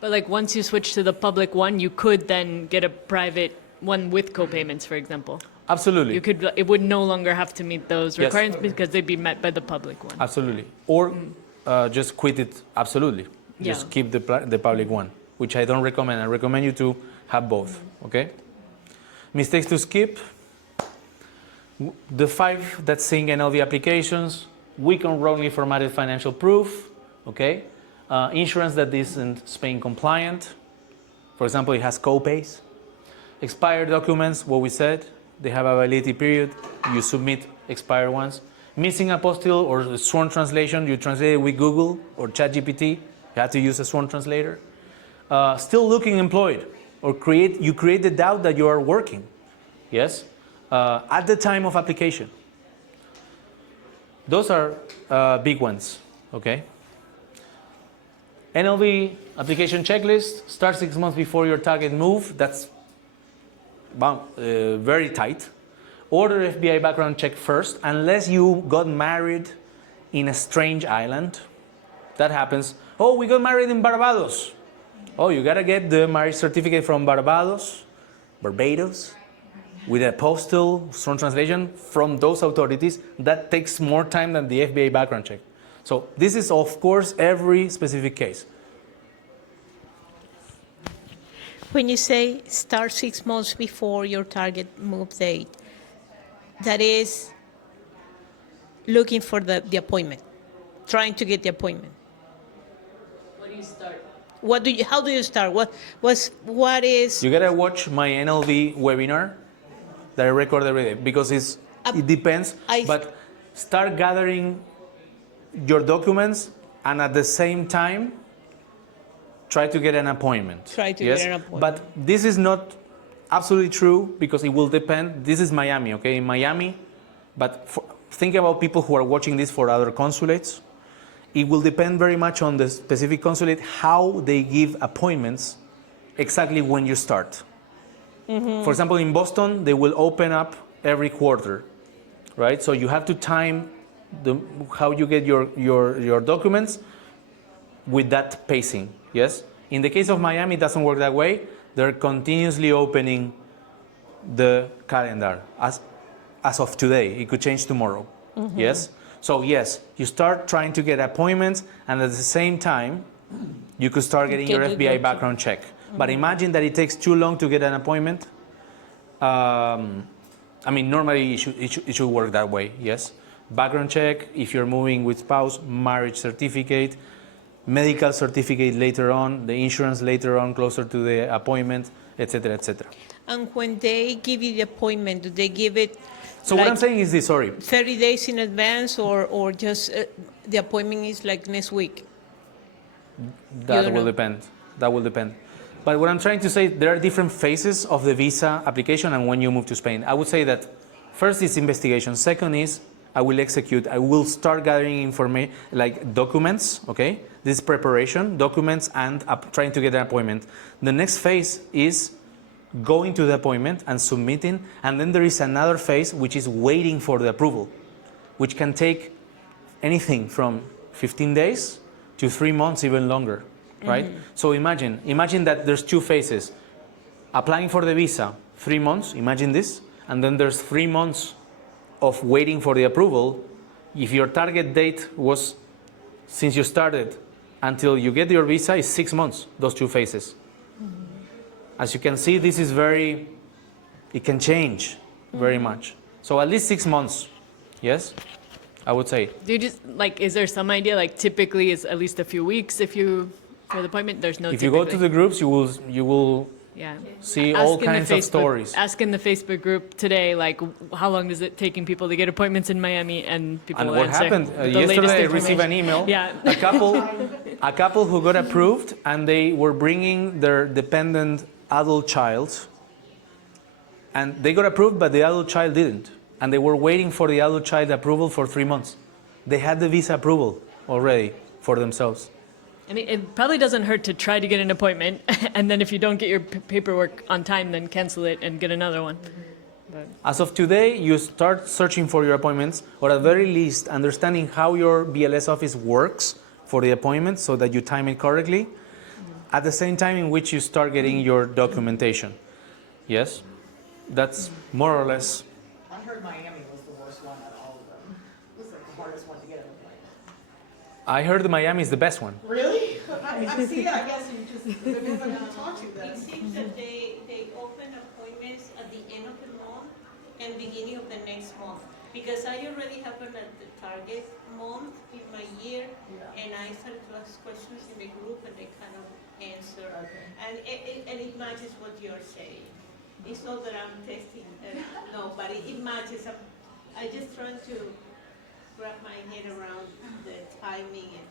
But like once you switch to the public one, you could then get a private one with co-payments, for example. Absolutely. It would no longer have to meet those Yes. requirements because they'd be met by the public one. Absolutely. Or just quit it, absolutely. Just Yeah. keep the public one, which I don't recommend. I recommend you to have both, okay? Mistakes to skip. The 5 that sing NLV applications, weak or wrongly formatted financial proof, okay? Insurance that isn't Spain compliant. For example, it has co-pays. Expired documents, what we said, they have a validity period. You submit expired ones. Missing apostille or the sworn translation, you translate it with Google or ChatGPT. You have to use a sworn translator. Still looking employed, or you create the doubt that you are working. Yes, at the time of application. Those are big ones. Okay. NLV application checklist. Start 6 months before your target move. That's very tight. Order FBI background check first, unless you got married in a strange island. That happens. Oh, we got married in Barbados. Oh, you gotta get the marriage certificate from Barbados, with a postal strong translation from those authorities. That takes more time than the FBI background check. So this is, of course, every specific case. When you say start 6 months before your target move date, that is looking for the appointment, trying to get the appointment. When do you start? How do you start? What is? You gotta watch my NLV webinar that I record every day, because it depends. But start gathering your documents, and at the same time, try to get an appointment. Try to get an appointment. But this is not absolutely true, because it will depend. This is Miami, okay? In Miami, but think about people who are watching this for other consulates. It will depend very much on the specific consulate, how they give appointments exactly when you start. Mm-hmm. For example, in Boston, they will open up every quarter, right? So you have to time how you get your documents with that pacing, yes? In the case of Miami, it doesn't work that way. They're continuously opening the calendar as of today. It could change tomorrow, yes? So yes, you start trying to get appointments, and at the same time, you could start getting your FBI background check. But imagine that it takes too long to get an appointment. I mean, normally it should work that way, yes? Background check, if you're moving with spouse, marriage certificate, medical certificate later on, the insurance later on, closer to the appointment, etc., etc. And when they give you the appointment, do they give it So what I'm saying is this, sorry. 30 days in advance, or just the appointment is like next week? That will depend. That will depend. But what I'm trying to say, there are different phases of the visa application and when you move to Spain. I would say that first is investigation. Second is I will execute. I will start gathering information, like documents, okay? This is preparation, documents, and trying to get an appointment. The next phase is going to the appointment and submitting. And then there is another phase, which is waiting for the approval, which can take anything from 15 days to 3 months, even longer, right? So imagine that there's two phases. Applying for the visa, 3 months, imagine this, and then there's 3 months of waiting for the approval. If your target date was since you started until you get your visa is 6 months, those two phases. As you can see, this is it can change very much. So at least 6 months, yes, I would say. Do you just, like, is there some idea, like, typically it's at least a few weeks for the appointment? There's no If you go to the groups, you will yeah. see all kinds of stories. Ask in the Facebook group today, like, how long is it taking people to get appointments in Miami? And people And will what answer happened, the yesterday I latest received an information. email, Yeah. a couple who got approved and they were bringing their dependent adult child, and they got approved but the adult child didn't, and they were waiting for the adult child approval for 3 months. They had the visa approval already for themselves. I mean, it probably doesn't hurt to try to get an appointment, and then if you don't get your paperwork on time, then cancel it and get another one. But As of today, you start searching for your appointments, or at very least understanding how your BLS office works for the appointment so that you time it correctly, at the same time in which you start getting your documentation. Yes? That's more or less. I heard Miami was the worst one out of all of them. It was like the hardest one to get an appointment. I heard Miami is the best one. Really? I see it, I guess you just, depends on who you talk to It then. seems that they open appointments at the end of the month and beginning of the next month. Because I already have at the target month in my year, and I started to ask questions in the group, and they kind of answer. Okay. And it matches what you're saying. It's not that I'm testing, no, but it matches. I just trying to wrap my head around the timing and.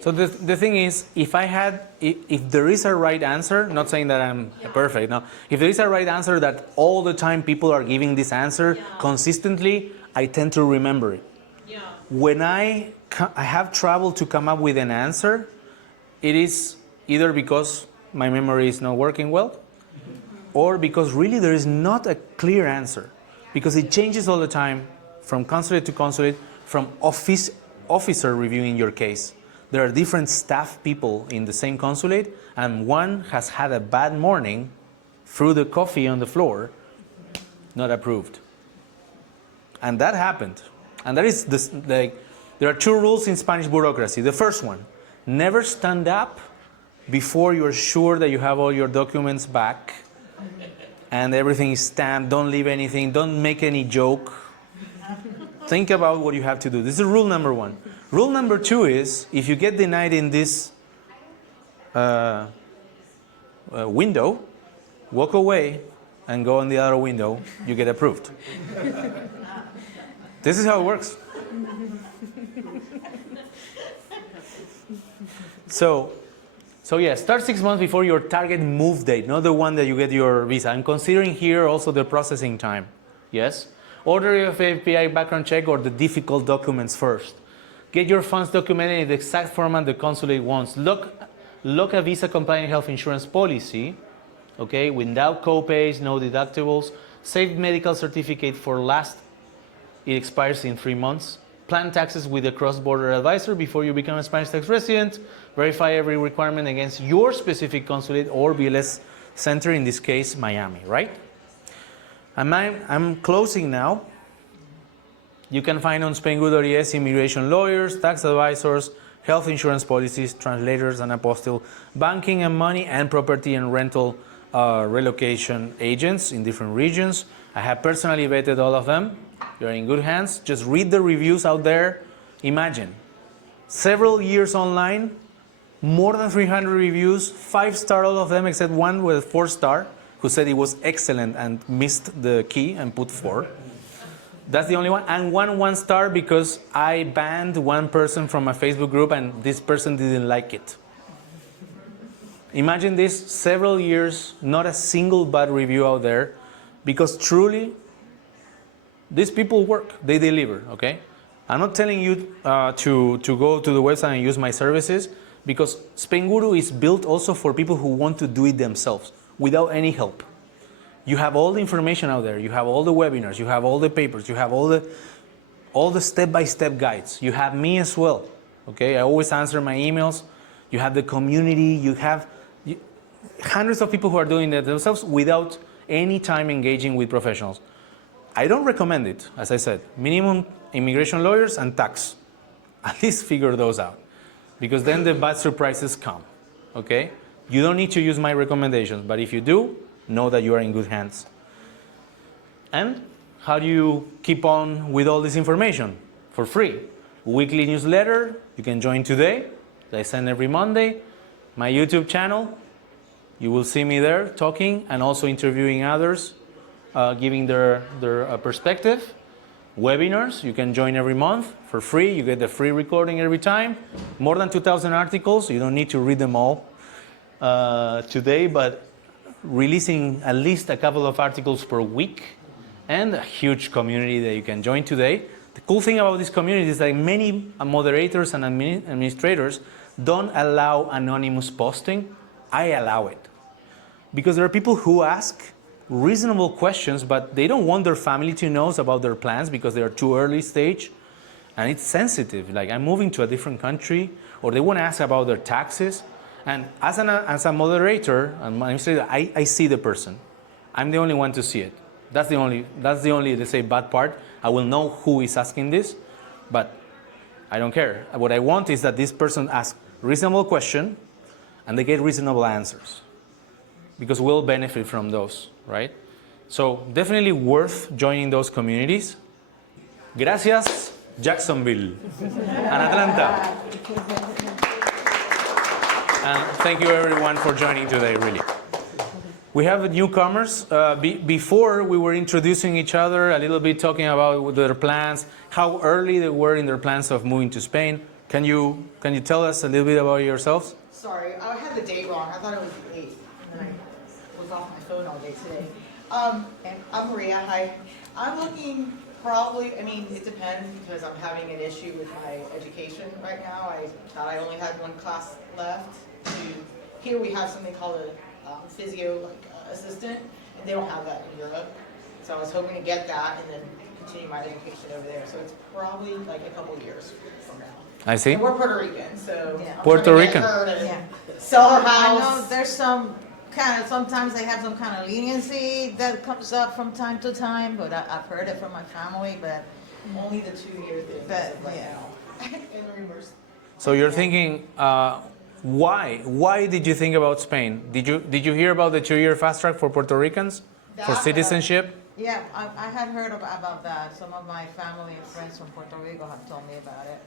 So the thing is, if there is a right answer, not saying that I'm perfect, no. If there is a right answer that all the time people are giving this answer consistently, I tend to remember it. Yeah. When I have trouble to come up with an answer, it is either because my memory is not working well, or because really there is not a clear answer, because it changes all the time from consulate to consulate, from officer reviewing your case. There are different staff people in the same consulate, and one has had a bad morning, threw the coffee on the floor, not approved. And that happened. And that is there are two rules in Spanish bureaucracy. The first one, never stand up before you're sure that you have all your documents back and everything is stamped. Don't leave anything. Don't make any joke. Think about what you have to do. This is rule number one. Rule number two is, if you get denied in this window, walk away and go in the other window, you get approved. This is how it works. So yeah, start 6 months before your target move date, not the one that you get your visa. I'm considering here also the processing time. Yes? Order your FBI background check or the difficult documents first. Get your funds documented in the exact format the consulate wants. Look at visa compliant health insurance policy, okay, without copays, no deductibles. Save medical certificate for last, it expires in 3 months. plan taxes with a cross-border advisor before you become a Spanish tax resident, verify every requirement against your specific consulate or BLS center, in this case, Miami, right? I'm closing now. You can find on Spainguru.es immigration lawyers, tax advisors, health insurance policies, translators and apostille, banking and money, and property and rental relocation agents in different regions. I have personally vetted all of them. You're in good hands. Just read the reviews out there. Imagine, several years online, more than 300 reviews, 5-star all of them except one with 4-star, who said it was excellent and missed the key and put 4. That's the only one. And 1-star because I banned one person from a Facebook group and this person didn't like it. Imagine this, several years, not a single bad review out there, because truly, these people work, they deliver, okay? I'm not telling you to go to the website and use my services, because Spainguru is built also for people who want to do it themselves, without any help. You have all the information out there, you have all the webinars, you have all the papers, you have all the step-by-step guides. You have me as well, okay? I always answer my emails. You have the community, you have hundreds of people who are doing it themselves without any time engaging with professionals. I don't recommend it, as I said. Minimum immigration lawyers and tax. At least figure those out, because then the bad surprises come, okay? You don't need to use my recommendations, but if you do, know that you are in good hands. And how do you keep on with all this information? For free. Weekly newsletter, you can join today. I send every Monday. My YouTube channel, you will see me there talking and also interviewing others, giving their perspective. Webinars, you can join every month for free. You get the free recording every time. More than 2,000 articles. You don't need to read them all today, but releasing at least a couple of articles per week, and a huge community that you can join today. The cool thing about this community is that many moderators and administrators don't allow anonymous posting. I allow it. Because there are people who ask reasonable questions, but they don't want their family to know about their plans because they are too early stage, and it's sensitive. Like, I'm moving to a different country, or they want to ask about their taxes. And as a moderator and administrator, I see the person. I'm the only one to see it. That's the only, let's say, bad part. I will know who is asking this, but I don't care. What I want is that this person asks reasonable question and they get reasonable answers, because we'll benefit from those, right? So definitely worth joining those communities. Gracias, Jacksonville and Atlanta. And thank you everyone for joining today, really. We have newcomers. Before we were introducing each other, a little bit talking about their plans, how early they were in their plans of moving to Spain. Can you tell us a little bit about yourselves? Sorry, I had the date wrong. I thought it was the 8th, and then I was off my phone all day today. And I'm Maria, hi. I'm looking probably, I mean, it depends, because I'm having an issue with my education right now. I thought I only had one class left. Here we have something called a physio assistant, and they don't have that in Europe. So I was hoping to get that and then continue my education over there. So it's probably like a couple years from now. I see. And we're Puerto Rican, so Yeah. I'm Puerto trying to get Rican. her to Yeah. sell her I know house. there's some kind of, sometimes they have some kind of leniency that comes up from time to time, but I've heard it from my family, but Only the 2-year thing But, as of right yeah. now. And rumors. So you're thinking, why? Why did you think about Spain? Did you hear about the 2-year fast track for Puerto Ricans for That, citizenship? yeah, I had heard about that. Some of my family and friends from Puerto Rico have told me about it.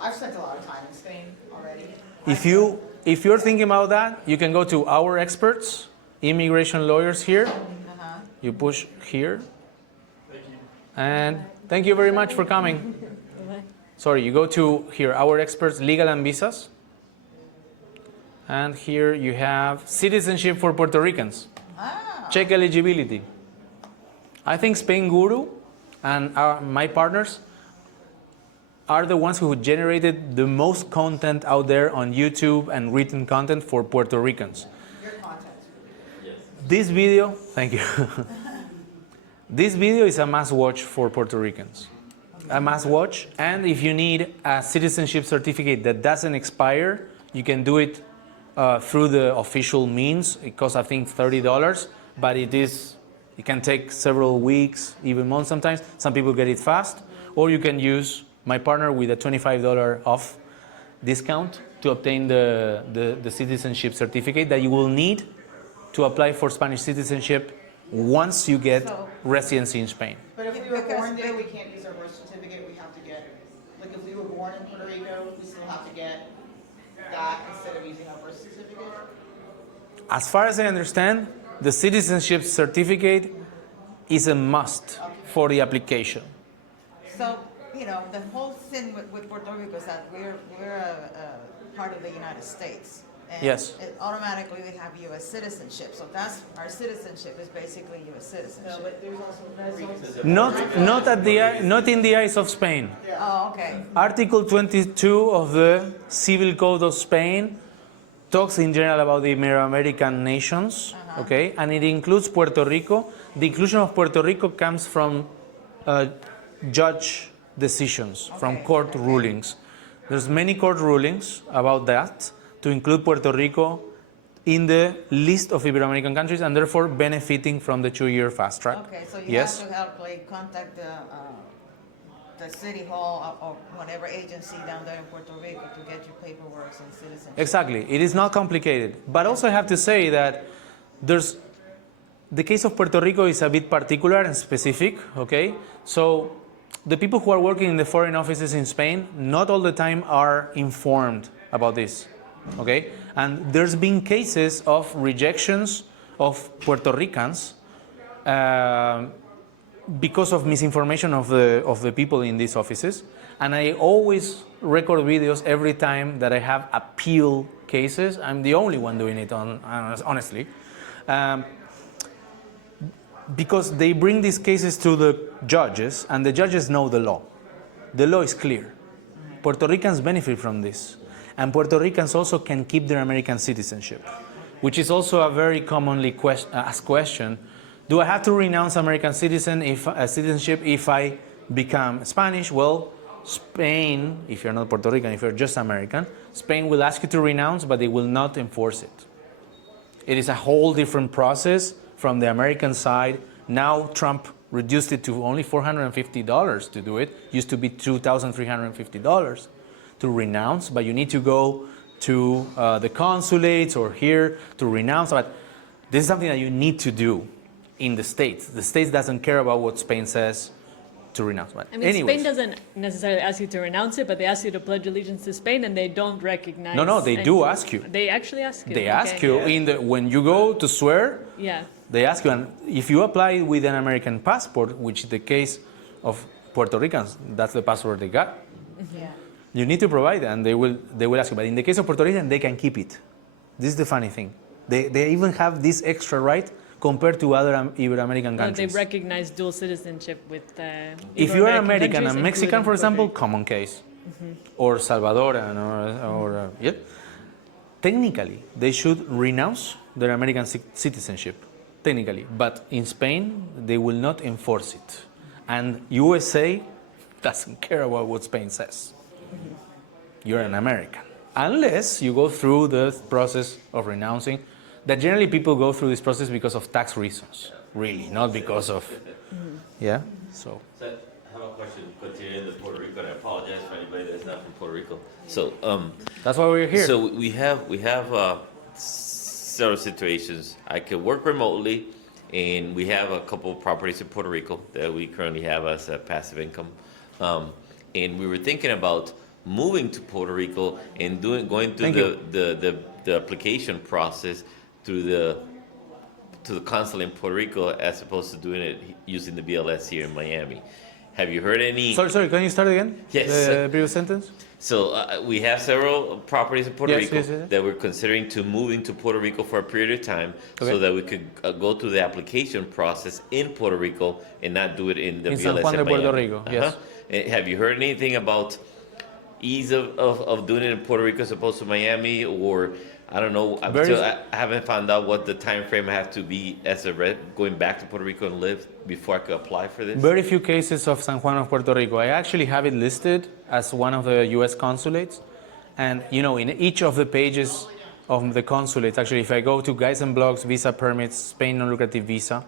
I've spent a lot of time in Spain already. If you're thinking about that, you can go to our experts, immigration lawyers here. Uh-huh. You push here. And thank you very much for coming. Sorry, you go to here, our experts, legal and visas. And here you have citizenship for Puerto Ricans. Ah, Check eligibility. I think Spainguru and my partners are the ones who generated the most content out there on YouTube and written content for Puerto Ricans. Your content's really good. This video, thank you. This video is a must watch for Puerto Ricans. a must watch. And if you need a citizenship certificate that doesn't expire, you can do it through the official means. It costs, I think, $30, but it can take several weeks, even months sometimes. Some people get it fast. Or you can use my partner with a $25 off discount to obtain the citizenship certificate that you will need to apply for Spanish citizenship once you get residency in Spain. But if we were born there, we can't use our birth certificate, we have to get, like if we were born in Puerto Rico, we still have to get that instead of using our birth certificate? As far as I understand, the citizenship certificate is a must for the application. So, you know, the whole thing with Puerto Rico is that we're a part of the United States. And Yes. automatically we have U.S. citizenship. So that's, our citizenship is basically U.S. No, citizenship. but there's also Not in the eyes of Spain. Oh, okay. Article 22 of the Civil Code of Spain talks in general about the Ibero-American nations, okay, and it includes Puerto Rico. The inclusion of Puerto Rico comes from judge decisions, from court rulings. There's many court rulings about that to include Puerto Rico in the list of Ibero-American countries and therefore benefiting from the 2-year fast track. Okay, so you Yes. have to help, like, contact the city hall or whatever agency down there in Puerto Rico to get your paperwork and citizenship. Exactly. It is not complicated. But also I have to say that the case of Puerto Rico is a bit particular and specific, okay? So the people who are working in the foreign offices in Spain, not all the time are informed about this, okay? And there's been cases of rejections of Puerto Ricans because of misinformation of the people in these offices. And I always record videos every time that I have appeal cases. I'm the only one doing it, honestly. Because they bring these cases to the judges, and the judges know the law. The law is clear. Puerto Ricans benefit from this. And Puerto Ricans also can keep their American citizenship, which is also a very commonly asked question. Do I have to renounce American citizenship if I become Spanish? Well, Spain, if you're not Puerto Rican, if you're just American, Spain will ask you to renounce, but they will not enforce it. It is a whole different process from the American side. Now Trump reduced it to only $450 to do it. Used to be $2,350 to renounce, but you need to go to the consulates or here to renounce. But this is something that you need to do in the States. The States doesn't care about what Spain says to renounce. But I mean, anyways, Spain doesn't necessarily ask you to renounce it, but they ask you to pledge allegiance to Spain, and they don't recognize. No, they do ask you. They actually ask you. They okay. ask you when you go to swear. Yeah. They ask you, and if you apply with an American passport, which is the case of Puerto Ricans, that's the passport they got. Yeah. You need to provide it, and they will ask you. But in the case of Puerto Rican, they can keep it. This is the funny thing. They even have this extra right compared to other Ibero-American Well, countries. they recognize dual citizenship with. If you are American countries, and Mexican, including for example, Puerto common case, or Salvadoran, or technically they should renounce their American citizenship, technically. But in Spain, they will not enforce it, and USA doesn't care about what Spain says. You're an American, unless you go through the process of renouncing. That generally people go through this process because of tax reasons, really, not because of, yeah. So So I have a question continuing in Puerto Rico, and I apologize for anybody that's not from Puerto Rico. So that's why we're here. So we have several situations. I could work remotely, and we have a couple of properties in Puerto Rico that we currently have as a passive income. And we were thinking about moving to Puerto Rico and going through the application process through the consulate in Puerto Rico as opposed to doing it using the BLS here in Miami. Have you heard any? Sorry, can you start again? Yes. The previous sentence? So we have several properties in Puerto Rico Yes. that we're considering to moving to Puerto Rico for a period of time, Okay. so that we could go through the application process in Puerto Rico and not do it in the In BLS San Juan de in Puerto Miami. Rico, yes. Have you heard anything about ease of doing it in Puerto Rico as opposed to Miami, or I don't know. I haven't found out what the time frame I have to be as a going back to Puerto Rico and live before I could apply for this. Very few cases of San Juan of Puerto Rico. I actually have it listed as one of the U.S. consulates. And, you know, in each of the pages of the consulates, actually, if I go to Guides and Blogs, Visa Permits, Spain Non-Lucrative Visa,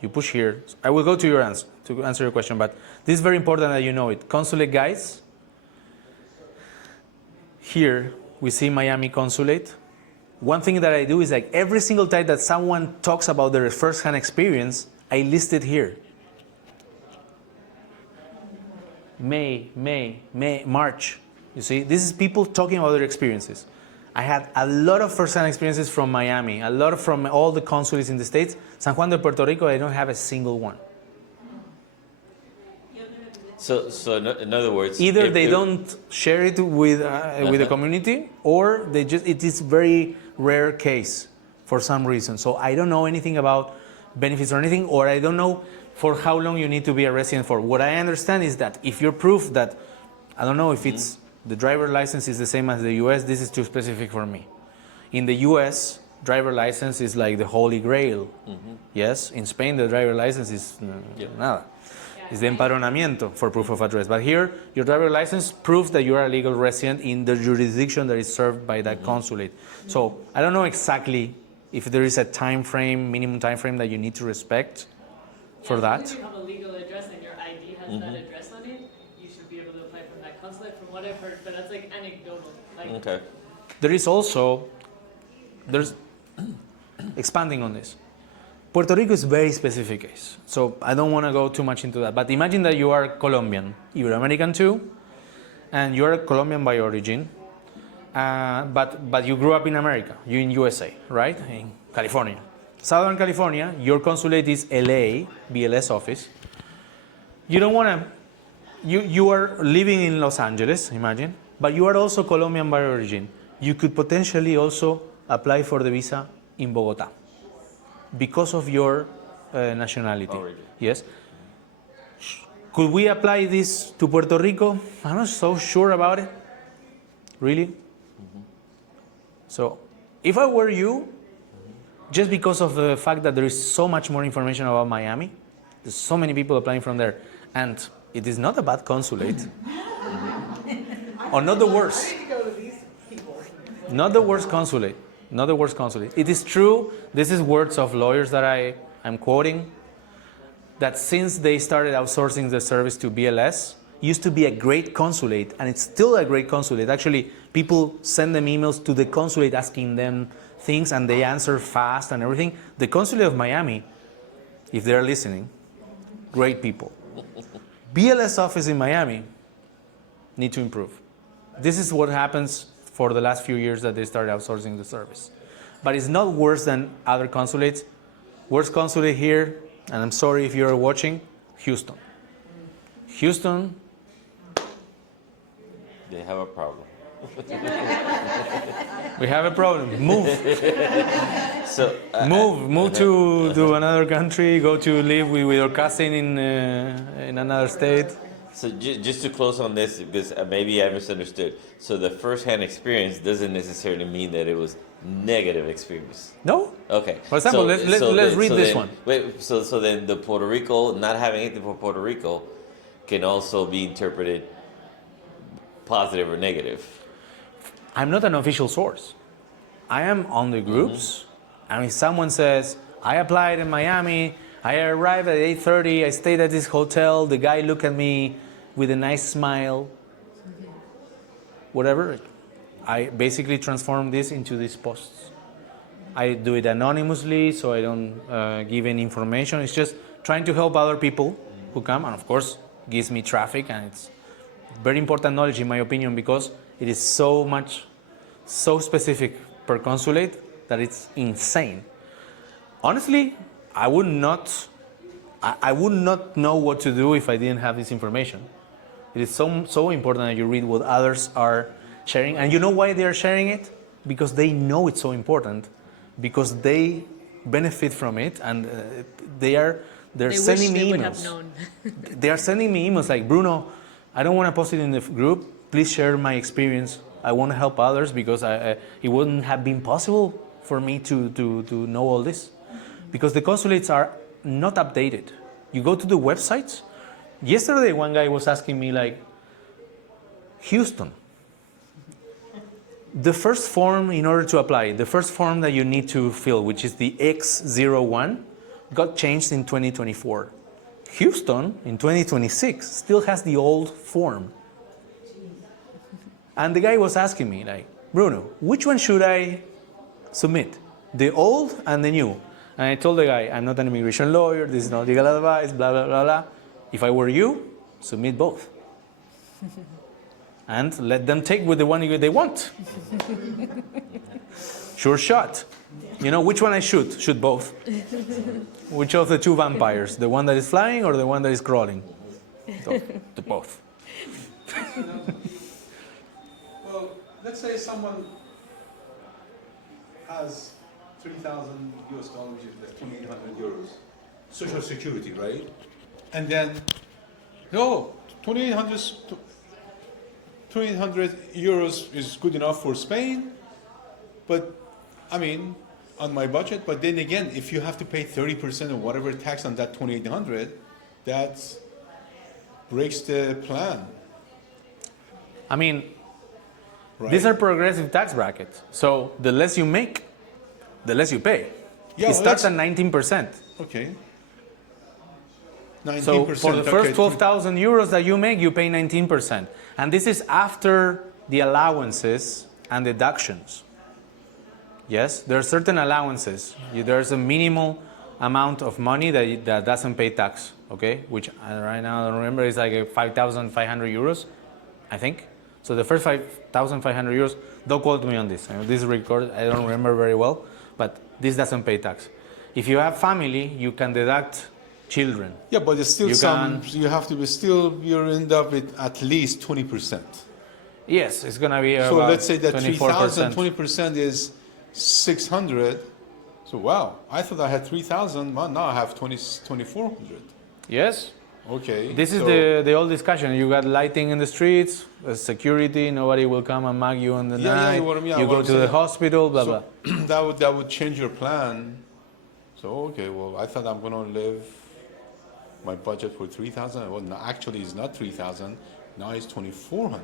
you push here. I will go to your answer, to answer your question, but this is very important that you know it. Consulate guides. Here, we see Miami Consulate. One thing that I do is like every single time that someone talks about their first-hand experience, I list it here. May, March. You see, this is people talking about their experiences. I had a lot of first-hand experiences from Miami, a lot from all the consulates in the States. San Juan de Puerto Rico, I don't have a single one. So in other words, either they don't share it with the community, or they just it is very rare case for some reason. So I don't know anything about benefits or anything, or I don't know for how long you need to be a resident for. What I understand is that if you're proof that, I don't know if it's the driver license is the same as the US, this is too specific for me. In the US, driver license is like the holy grail. Yes, in Spain the driver license is nada. It's the empadronamiento for proof of address. But here, your driver license proves that you are a legal resident in the jurisdiction that is served by that consulate. So I don't know exactly if there is a time frame, minimum time frame that you need to respect for that. If you have a legal address and your ID has that address on it, you should be able to apply from that consulate, from what I've heard. But that's like anecdotal. Like, Okay. There is also, expanding on this. Puerto Rico is a very specific case, so I don't want to go too much into that. But imagine that you are Colombian, Ibero-American too, and you're Colombian by origin, but you grew up in America, you're in USA, right? In California. Southern California, your consulate is LA, BLS office. You don't want to, you are living in Los Angeles, imagine, but you are also Colombian by origin. You could potentially also apply for the visa in Bogota, because of your nationality. Origin. Yes. Could we apply this to Puerto Rico? I'm not so sure about it. Really? So, if I were you, just because of the fact that there is so much more information about Miami, there's so many people applying from there, and it is not a bad consulate, or not the worst. Not the worst consulate. Not the worst consulate. It is true, this is words of lawyers that I'm quoting, that since they started outsourcing the service to BLS, used to be a great consulate, and it's still a great consulate. Actually, people send them emails to the consulate asking them things, and they answer fast and everything. The consulate of Miami, if they're listening, great people. BLS office in Miami need to improve. This is what happens for the last few years that they started outsourcing the service. But it's not worse than other consulates. Worst consulate here, and I'm sorry if you're watching, Houston. Houston. They have a problem. We have a problem. Move. So Move to another country, go to live with your cousin in another state. So just to close on this, because maybe I misunderstood. So the first-hand experience doesn't necessarily mean that it was negative experience. No? Okay. For example, let's read this one. Wait, so then the Puerto Rico, not having anything for Puerto Rico, can also be interpreted positive or negative. I'm not an official source. I am on the groups. And if someone says, I applied in Miami, I arrived at 8:30, I stayed at this hotel, the guy looked at me with a nice smile, whatever, I basically transform this into these posts. I do it anonymously, so I don't give any information. It's just trying to help other people who come, and of course, gives me traffic, and it's very important knowledge in my opinion, because it is so specific per consulate that it's insane. Honestly, I would not know what to do if I didn't have this information. It is so important that you read what others are sharing. And you know why they are sharing it? Because they know it's so important, because they benefit from it, and they're sending me emails. Would have known. They are sending me emails like, Bruno, I don't want to post it in the group, please share my experience. I want to help others because it wouldn't have been possible for me to know all this. Because the consulates are not updated. You go to the websites. Yesterday, one guy was asking me, like, Houston, the first form in order to apply, the first form that you need to fill, which is the X01, got changed in 2024. Houston, in 2026, still has the old form. And the guy was asking me, like, Bruno, which one should I submit? The old and the new? And I told the guy, I'm not an immigration lawyer, this is not legal advice, blah, blah, blah, blah. If I were you, submit both. And let them take with the one they want. Sure shot. You know, which one I shoot? Shoot both. Which of the two vampires? The one that is flying or the one that is crawling? So, the both. Well, let's say someone has 3,000 US dollars, which is like 2,800 euros, Social Security, right? And then, no, 2,800 euros is good enough for Spain, but I mean, on my budget. But then again, if you have to pay 30% or whatever tax on that 2,800, that breaks the plan. I mean, right? These are progressive tax brackets. So the less you make, the less you pay. Yeah, It starts at 19%. Okay. 19%. So for the first 12,000 euros that you make, you pay 19%. And this is after the allowances and deductions. Yes, there are certain allowances. There's a minimal amount of money that doesn't pay tax, okay? Which right now I don't remember, is like 5,500 euros, I think. So the first 5,500 euros, don't quote me on this. This is recorded, I don't remember very well, but this doesn't pay tax. If you have family, you can deduct children. Yeah, but it's still you have to be still, you end up with at least 20%. Yes, it's going to be so about let's say that 24%. 3,000, 20% is 600. So wow, I thought I had 3,000, well, now I have 2,400. Yes. Okay. This is the old discussion. You got lighting in the streets, security, nobody will come and mug you on the night. You go to the hospital, blah, blah. that would change your plan. So, okay, well, I thought I'm going to live my budget for 3,000. Well, no, actually, it's not 3,000. Now it's 2,400.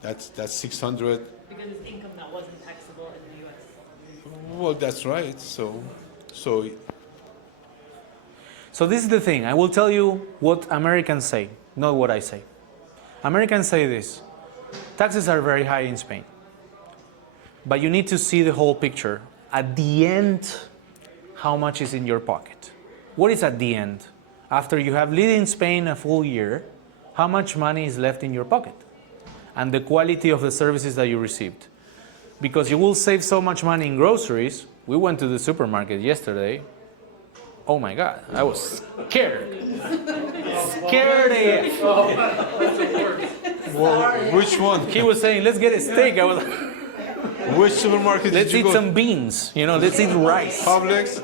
That's 600. Because it's income that wasn't taxable in the U.S. Well, that's right. So this is the thing. I will tell you what Americans say, not what I say. Americans say this. Taxes are very high in Spain. But you need to see the whole picture. At the end, how much is in your pocket? What is at the end? After you have lived in Spain a full year, how much money is left in your pocket? And the quality of the services that you received. Because you will save so much money in groceries. We went to the supermarket yesterday. Oh my God, I was scared. Scared AF. well, which one? He was saying, let's get a steak. I was Which supermarket let's did you eat go? some beans, let's eat rice. Publix,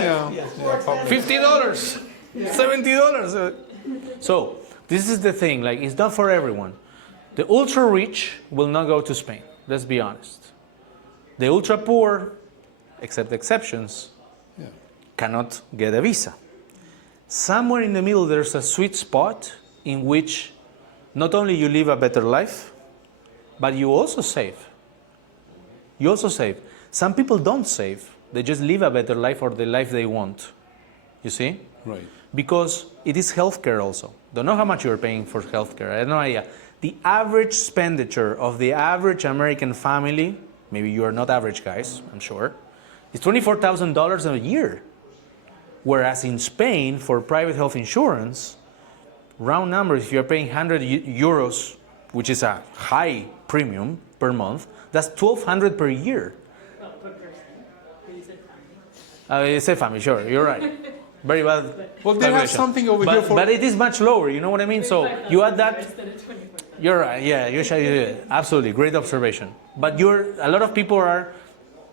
yeah. Publix. $50, $70. So this is the thing, like it's not for everyone. The ultra rich will not go to Spain, let's be honest. The ultra poor, except exceptions, cannot get a visa. Somewhere in the middle there's a sweet spot in which not only you live a better life, but you also save. You also save. Some people don't save. They just live a better life or the life they want. You see? Right. Because it is healthcare also. Don't know how much you're paying for healthcare. I have no idea. The average expenditure of the average American family, maybe you are not average guys, I'm sure, is $24,000 a year. Whereas in Spain, for private health insurance, round numbers, if you're paying 100 euros, which is a high premium per month, that's 1,200 per year. Well, per person. You said family. You say family, sure, you're right. Very bad. Well, they have something over here for... But it is much lower, you know what I mean? So you add that... Instead of 24,000. You're right, yeah, you should, absolutely, great observation. But a lot of people are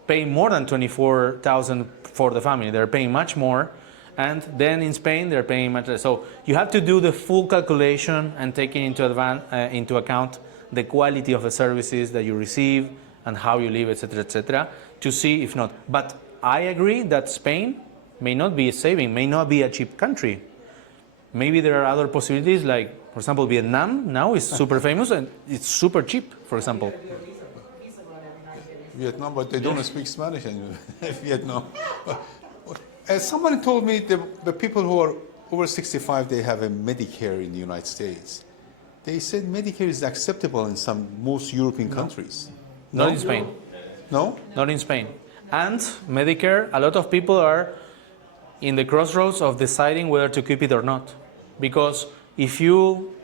paying more than 24,000 for the family. They're paying much more. And then in Spain, they're paying much less. So you have to do the full calculation and taking into account the quality of the services that you receive and how you live, etc., to see if not. But I agree that Spain may not be a saving, may not be a cheap country. Maybe there are other possibilities, like, for example, Vietnam now is super famous and it's super cheap, for example. Vietnam, but they don't speak Spanish in Vietnam. As someone told me, the people who are over 65, they have a Medicare in the United States. They said Medicare is acceptable in most European countries. Not in Spain. No? Not in Spain. And Medicare, a lot of people are in the crossroads of deciding whether to keep it or not. Because if you